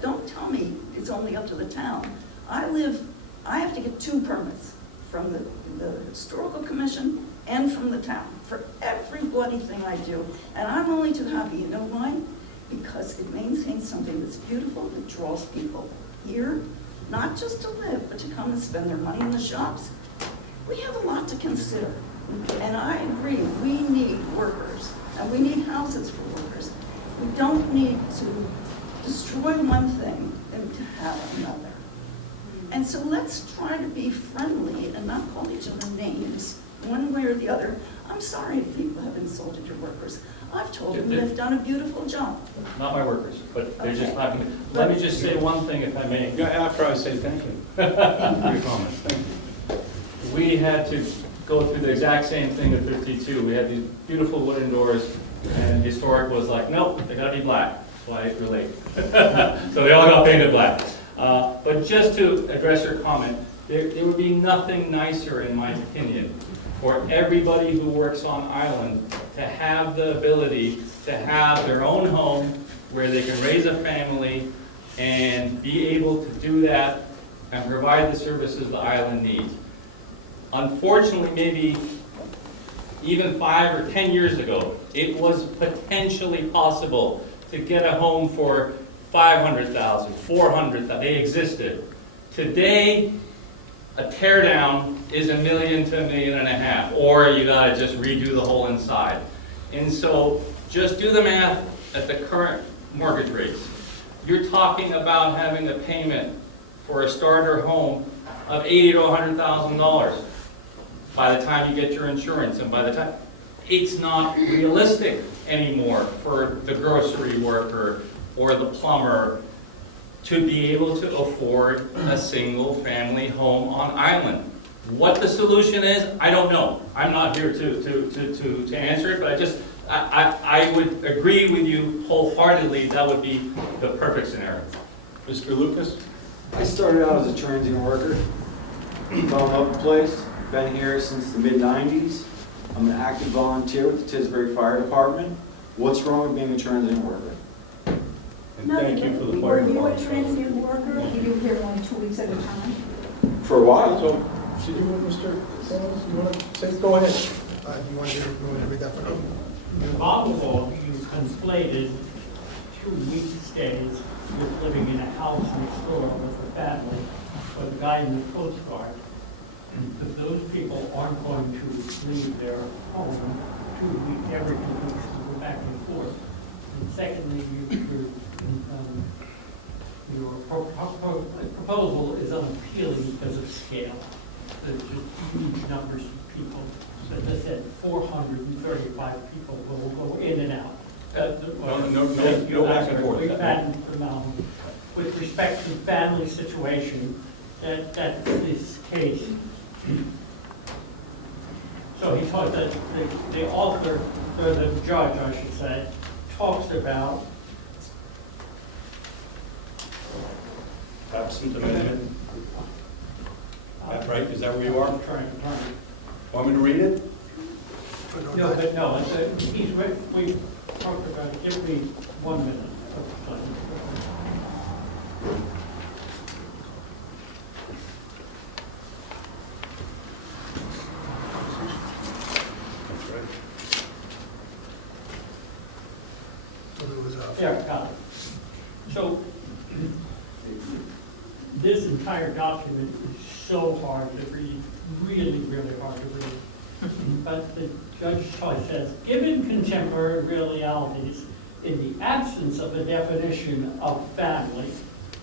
Don't tell me it's only up to the town. I have to get 2 permits from the Historical Commission and from the town for every bloody thing I do. And I'm only too happy, you know why? Because it maintains something that's beautiful, that draws people here, not just to live, but to come and spend their money in the shops. We have a lot to consider. And I agree, we need workers, and we need houses for workers. We don't need to destroy one thing and to have another. And so let's try to be friendly and not call each other names, one way or the other. I'm sorry if people have insulted your workers. I've told them they've done a beautiful job. Not my workers, but they're just not going to. Let me just say one thing, if I may. Yeah, after I say thank you. For your comments. Thank you. We had to go through the exact same thing at 52. We had these beautiful wooden doors, and historic was like, nope, they gotta be black. That's why I relate. So they all got painted black. But just to address your comment, there would be nothing nicer, in my opinion, for everybody who works on island to have the ability to have their own home where they can raise a family and be able to do that and provide the services the island needs. Unfortunately, maybe even 5 or 10 years ago, it was potentially possible to get a home for $500,000, $400,000. They existed. Today, a tear down is $1 million to $1.5 million, or you gotta just redo the whole inside. And so, just do the math at the current mortgage rates. You're talking about having a payment for a starter home of $80,000 to $100,000 by the time you get your insurance, and by the time, it's not realistic anymore for the grocery worker or the plumber to be able to afford a single family home on island. What the solution is, I don't know. I'm not here to answer it, but I would agree with you wholeheartedly that would be the perfect scenario. Mr. Lucas? I started out as a transient worker, fell in love with the place, been here since the mid-90s. I'm an active volunteer with the Tisbury Fire Department. What's wrong with being a transient worker? And thank you for the fire Were you a department. transient worker? Were you here only 2 weeks at a time? For a while. So, did you, Mr. Sanders, you want to say, go ahead. You want to read that for me? In volleyball, you conflated 2-week stays with living in a house next door with a family, or the guy in the Coast Guard. Because those people aren't going to leave their home every 2 weeks to go back and forth. And secondly, your proposal is unappealing because of scale. There's just huge numbers of people. So as I said, 435 people will go in and out. No back and forth. With respect to family situation, that's this case. So he talked that the author, or the judge, I should say, talks about Absent amendment. That's right, is that where you are? Want me to read it? No, but no, we talked about it. Give me 1 minute. Yeah, got it. So, this entire document is so hard to read, really, really hard to read. But the judge choice says, given contemporary realities, in the absence of a definition of family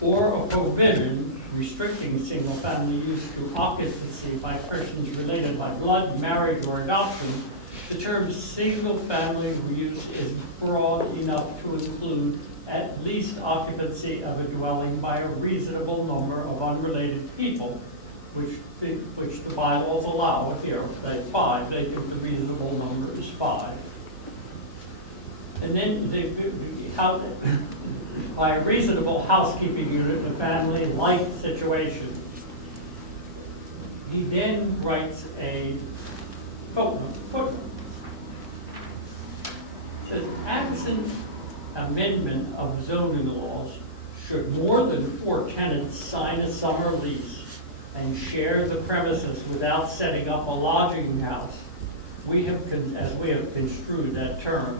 or a provision restricting single-family use to occupancy by persons related by blood, marriage, or adoption, the term single-family use is broad enough to include at least occupancy of a dwelling by a reasonable number of unrelated people, which the bylaws allow here. They 5, they think the reasonable number is 5. And then by a reasonable housekeeping unit in a family life situation. He then writes a footnote. Says, absent amendment of zoning laws, should more than 4 tenants sign a summer lease and share the premises without setting up a lodging house, as we have construed that term,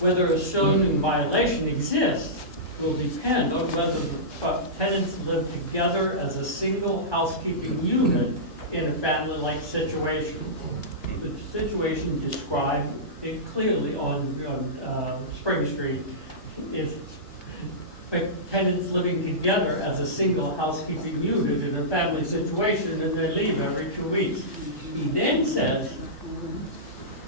whether a zoning violation exists will depend on whether the tenants live together as a single housekeeping unit in a family-like situation. The situation described it clearly on Spring Street is tenants living together as a single housekeeping unit in a family situation, and they leave every 2 weeks. He then says,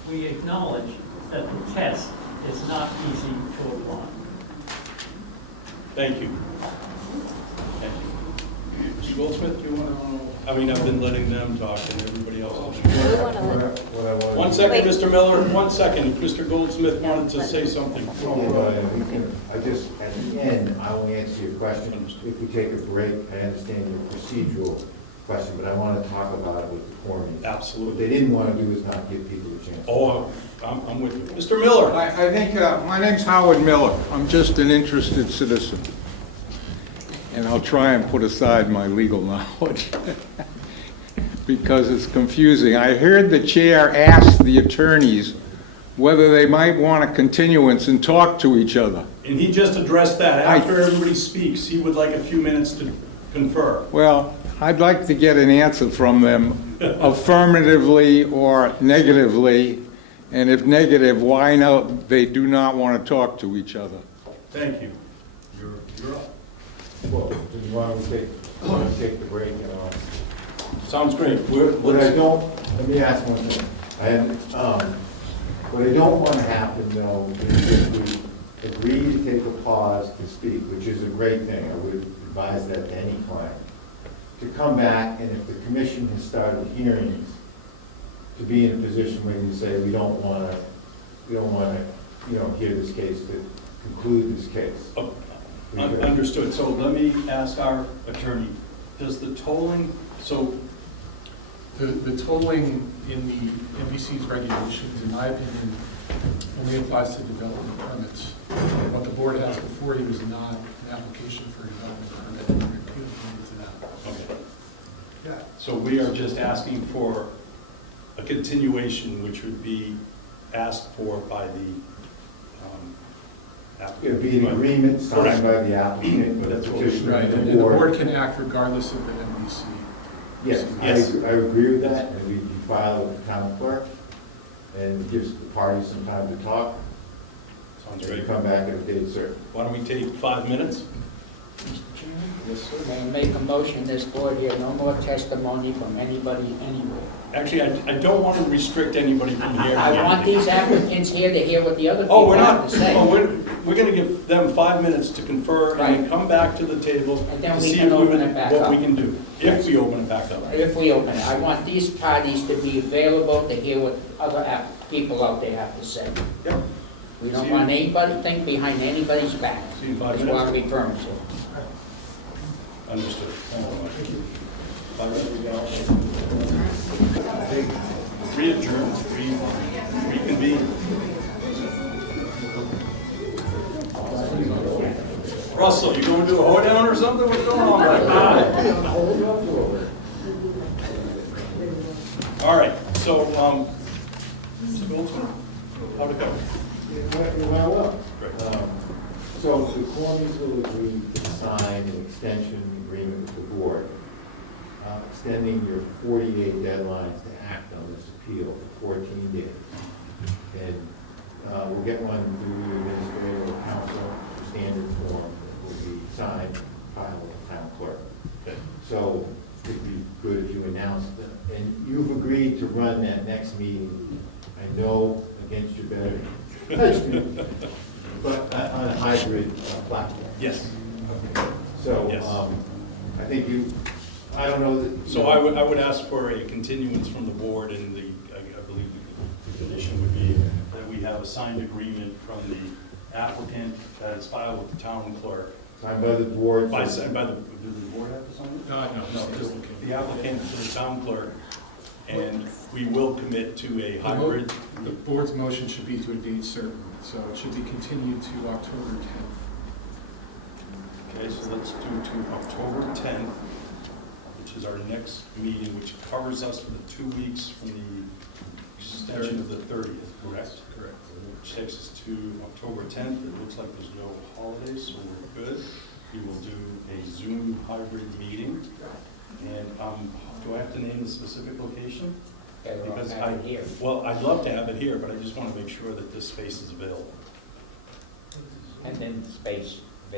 we acknowledge that the test is not easy to apply. Thank you. Thank you. Mr. Goldsmith, do you want to, I've been letting them talk and everybody else. We want to second, Wait. Mr. Miller, 1 second. Mr. Goldsmith wanted to say something. I just, at the end, I will answer your question. If we take a break, I understand your procedural question, but I want to talk about it with the Cormies. Absolutely. What they didn't want to do is not give people a chance. Oh, I'm with you. Mr. Miller? I think, my name's Howard Miller. I'm just an interested citizen. And I'll try and put aside my legal knowledge because it's confusing. I heard the chair ask the attorneys whether they might want a continuance and talk to each other. And he just addressed that. After everybody speaks, he would like a few minutes to confer. Well, I'd like to get an answer from them affirmatively or negatively. And if negative, why not, they do not want to talk to each other. Thank you. You're up. Well, then why don't we take the break and all? Sounds great. What I don't, let me ask one thing. What I don't want to happen though is if we agree to take a pause to speak, which is a great thing, I would advise that to any client, to come back and if the commission has started hearings, to be in a position where you say we don't want to, hear this case, to conclude this case. Understood. So let me ask our attorney, does the tolling, so The tolling in the MVC's regulations, in my opinion, only applies to development permits. What the board has before you is not an application for a development permit, and we're appealing to that. okay. Yeah. So we are just asking for a continuation, which would be asked for by the It would be an agreement signed by the applicant, but That's a what petition Right, from and the the board. board can act regardless of the MVC. Yes, Yes. I agree with that, and we file it with the town clerk, and it gives the parties some time to talk. Sounds And great. come back at a date certain. Why don't we take 5 minutes? Yes, sir. May I make a motion, this board hear no more testimony from anybody anywhere. Actually, I don't want to restrict anybody from here. I want these applicants here to hear what the other Oh, people we're have not, to say. oh, we're going to give them 5 minutes to confer and then Right. come back to the table And then to we see can if open it back what up. we can do, if we open it back up. If we open it, I want these parties to be available to hear what other people out there have to say. Yep. We don't See want you. anybody to think behind anybody's back. See you in 5 Just want to minutes. be firm, sir. Understood. Thank you very much. 5 minutes. Re-adjourn, reconvene. Russell, you going to do a hoedown or something? What's going on right now? All right, so, Mr. Goldsmith, how'd it go? It went well. So the Cormies will agree to sign an extension agreement with the board, extending your 48 deadlines to act on this appeal for 14 days. And we'll get one through the administrator or council, standard form, that will be signed, filed with the town clerk. Okay. So it'd be good if you announced that. And you've agreed to run that next meeting, I know against your better judgment, but on a hybrid platform. Yes. So, Yes. I think I don't know that. So I would ask for a continuance from the board, and I believe the condition would be that we have a signed agreement from the applicant that is filed with the town clerk. Signed by the board. By the, do the board have to sign it? No, No, just the applicant to the town clerk, and we will commit to a hybrid. The board's motion should be to a date certain, so it should be continued to October 10th. Okay, so let's do to October 10th, which is our next meeting, which covers us for the 2 weeks from the extension of the 30th, correct? Correct. Which takes us to October 10th. It looks like there's no holidays, so we're good. We will do a Zoom hybrid meeting. And do I have to name the specific location? Okay, we'll Because have it here. well, I'd love to have it here, but I just want to make sure that this space is available. And then space Do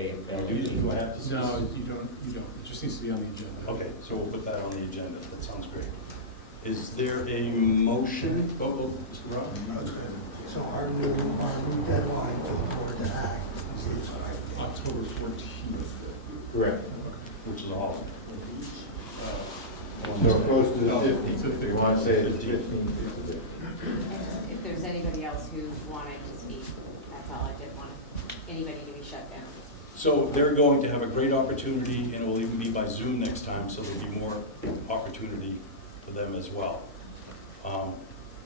I have to? No, you don't. It just needs to be on the agenda. Okay, so we'll put that on the agenda. That sounds great. Is there a motion? Oh, Mr. Rob. So our new deadline for the board to act is October 14th. Correct. Which is all. So it goes to the 15th. If you want to say the 15th. else who wanted to speak. That's all. I didn't want anybody to be shut down. So they're going to have a great opportunity, and it will even be by Zoom next time, so there'll be more opportunity for them as well.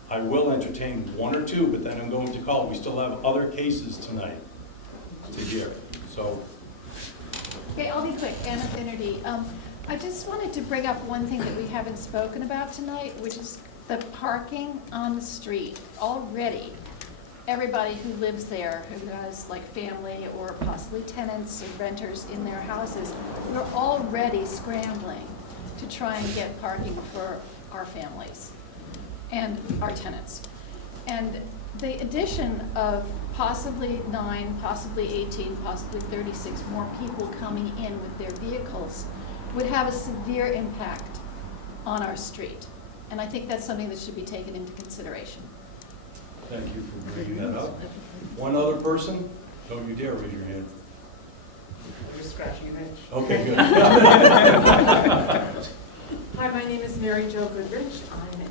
I will entertain one or two, but then I'm going to call. We still have other cases tonight to hear, so. Okay, I'll be quick. Anna Finnerty. I just wanted to bring up one thing that we haven't spoken about tonight, which is the parking on the street. Already, everybody who lives there, who has like family or possibly tenants or renters in their houses, we're already scrambling to try and get parking for our families and our tenants. And the addition of possibly 9, possibly 18, possibly 36 more people coming in with their vehicles would have a severe impact on our street. And I think that's something that should be taken into consideration. Thank you for bringing that up. One other person? Don't you dare raise your hand. I'm just scratching an itch. Okay, good. Hi, my name is Mary Jo Goodrich. I'm a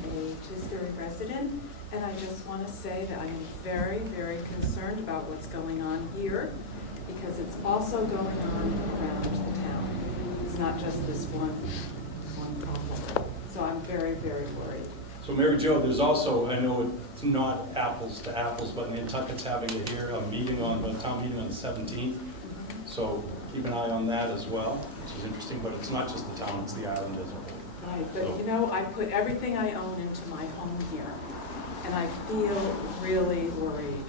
Tisbury resident, and I just want to say that I am very, very concerned about what's going on here, because it's also going on around the town. It's not just this one problem. So I'm very, very worried. So Mary Jo, there's also, I know it's not apples to apples, but Nantucket's having a meeting on, a town meeting on the 17th. So keep an eye on that as well, which is interesting, but it's not just the town, it's the island as a whole. Right, but you know, I put everything I own into my home here, and I feel really worried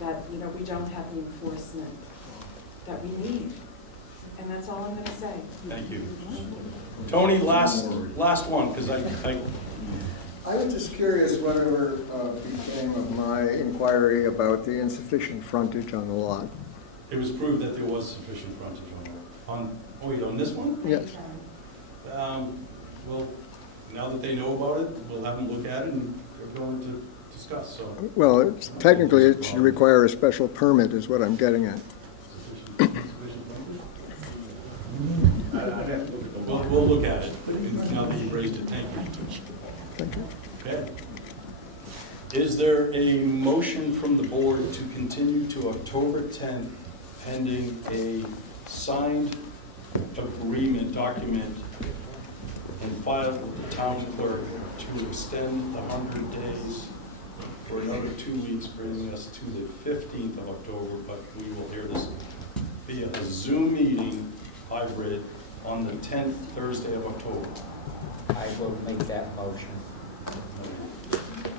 that, you know, we don't have the enforcement that we need. And that's all I'm going to say. Thank you. Tony, last one, because I was just curious whatever became of my inquiry about the insufficient frontage on the lot. it was proved that there was sufficient frontage on this one? Yes. Well, now that they know about it, we'll have them look at it and they're going to discuss, so. Well, technically, it should require a special permit is what I'm getting at. We'll look at it, now that you've raised it, thank you. Thank you. Okay. Is there a motion from the board to continue to October 10th pending a signed agreement document and filed with the town clerk to extend the 100 days for another 2 weeks, bringing us to the 15th of October, but we will hear this via a Zoom meeting hybrid on the 10th Thursday of October. I will make that motion.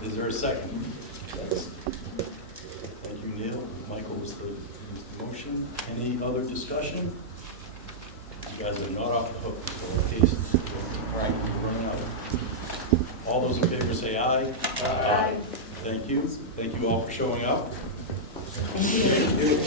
Is there a second? Yes. Thank you, Neil. Michael was the motion. Any other discussion? You guys are not off the hook for a case. All right, we're running out. All those in favor say aye. Aye. Thank you. Thank you all for showing up. Thank you.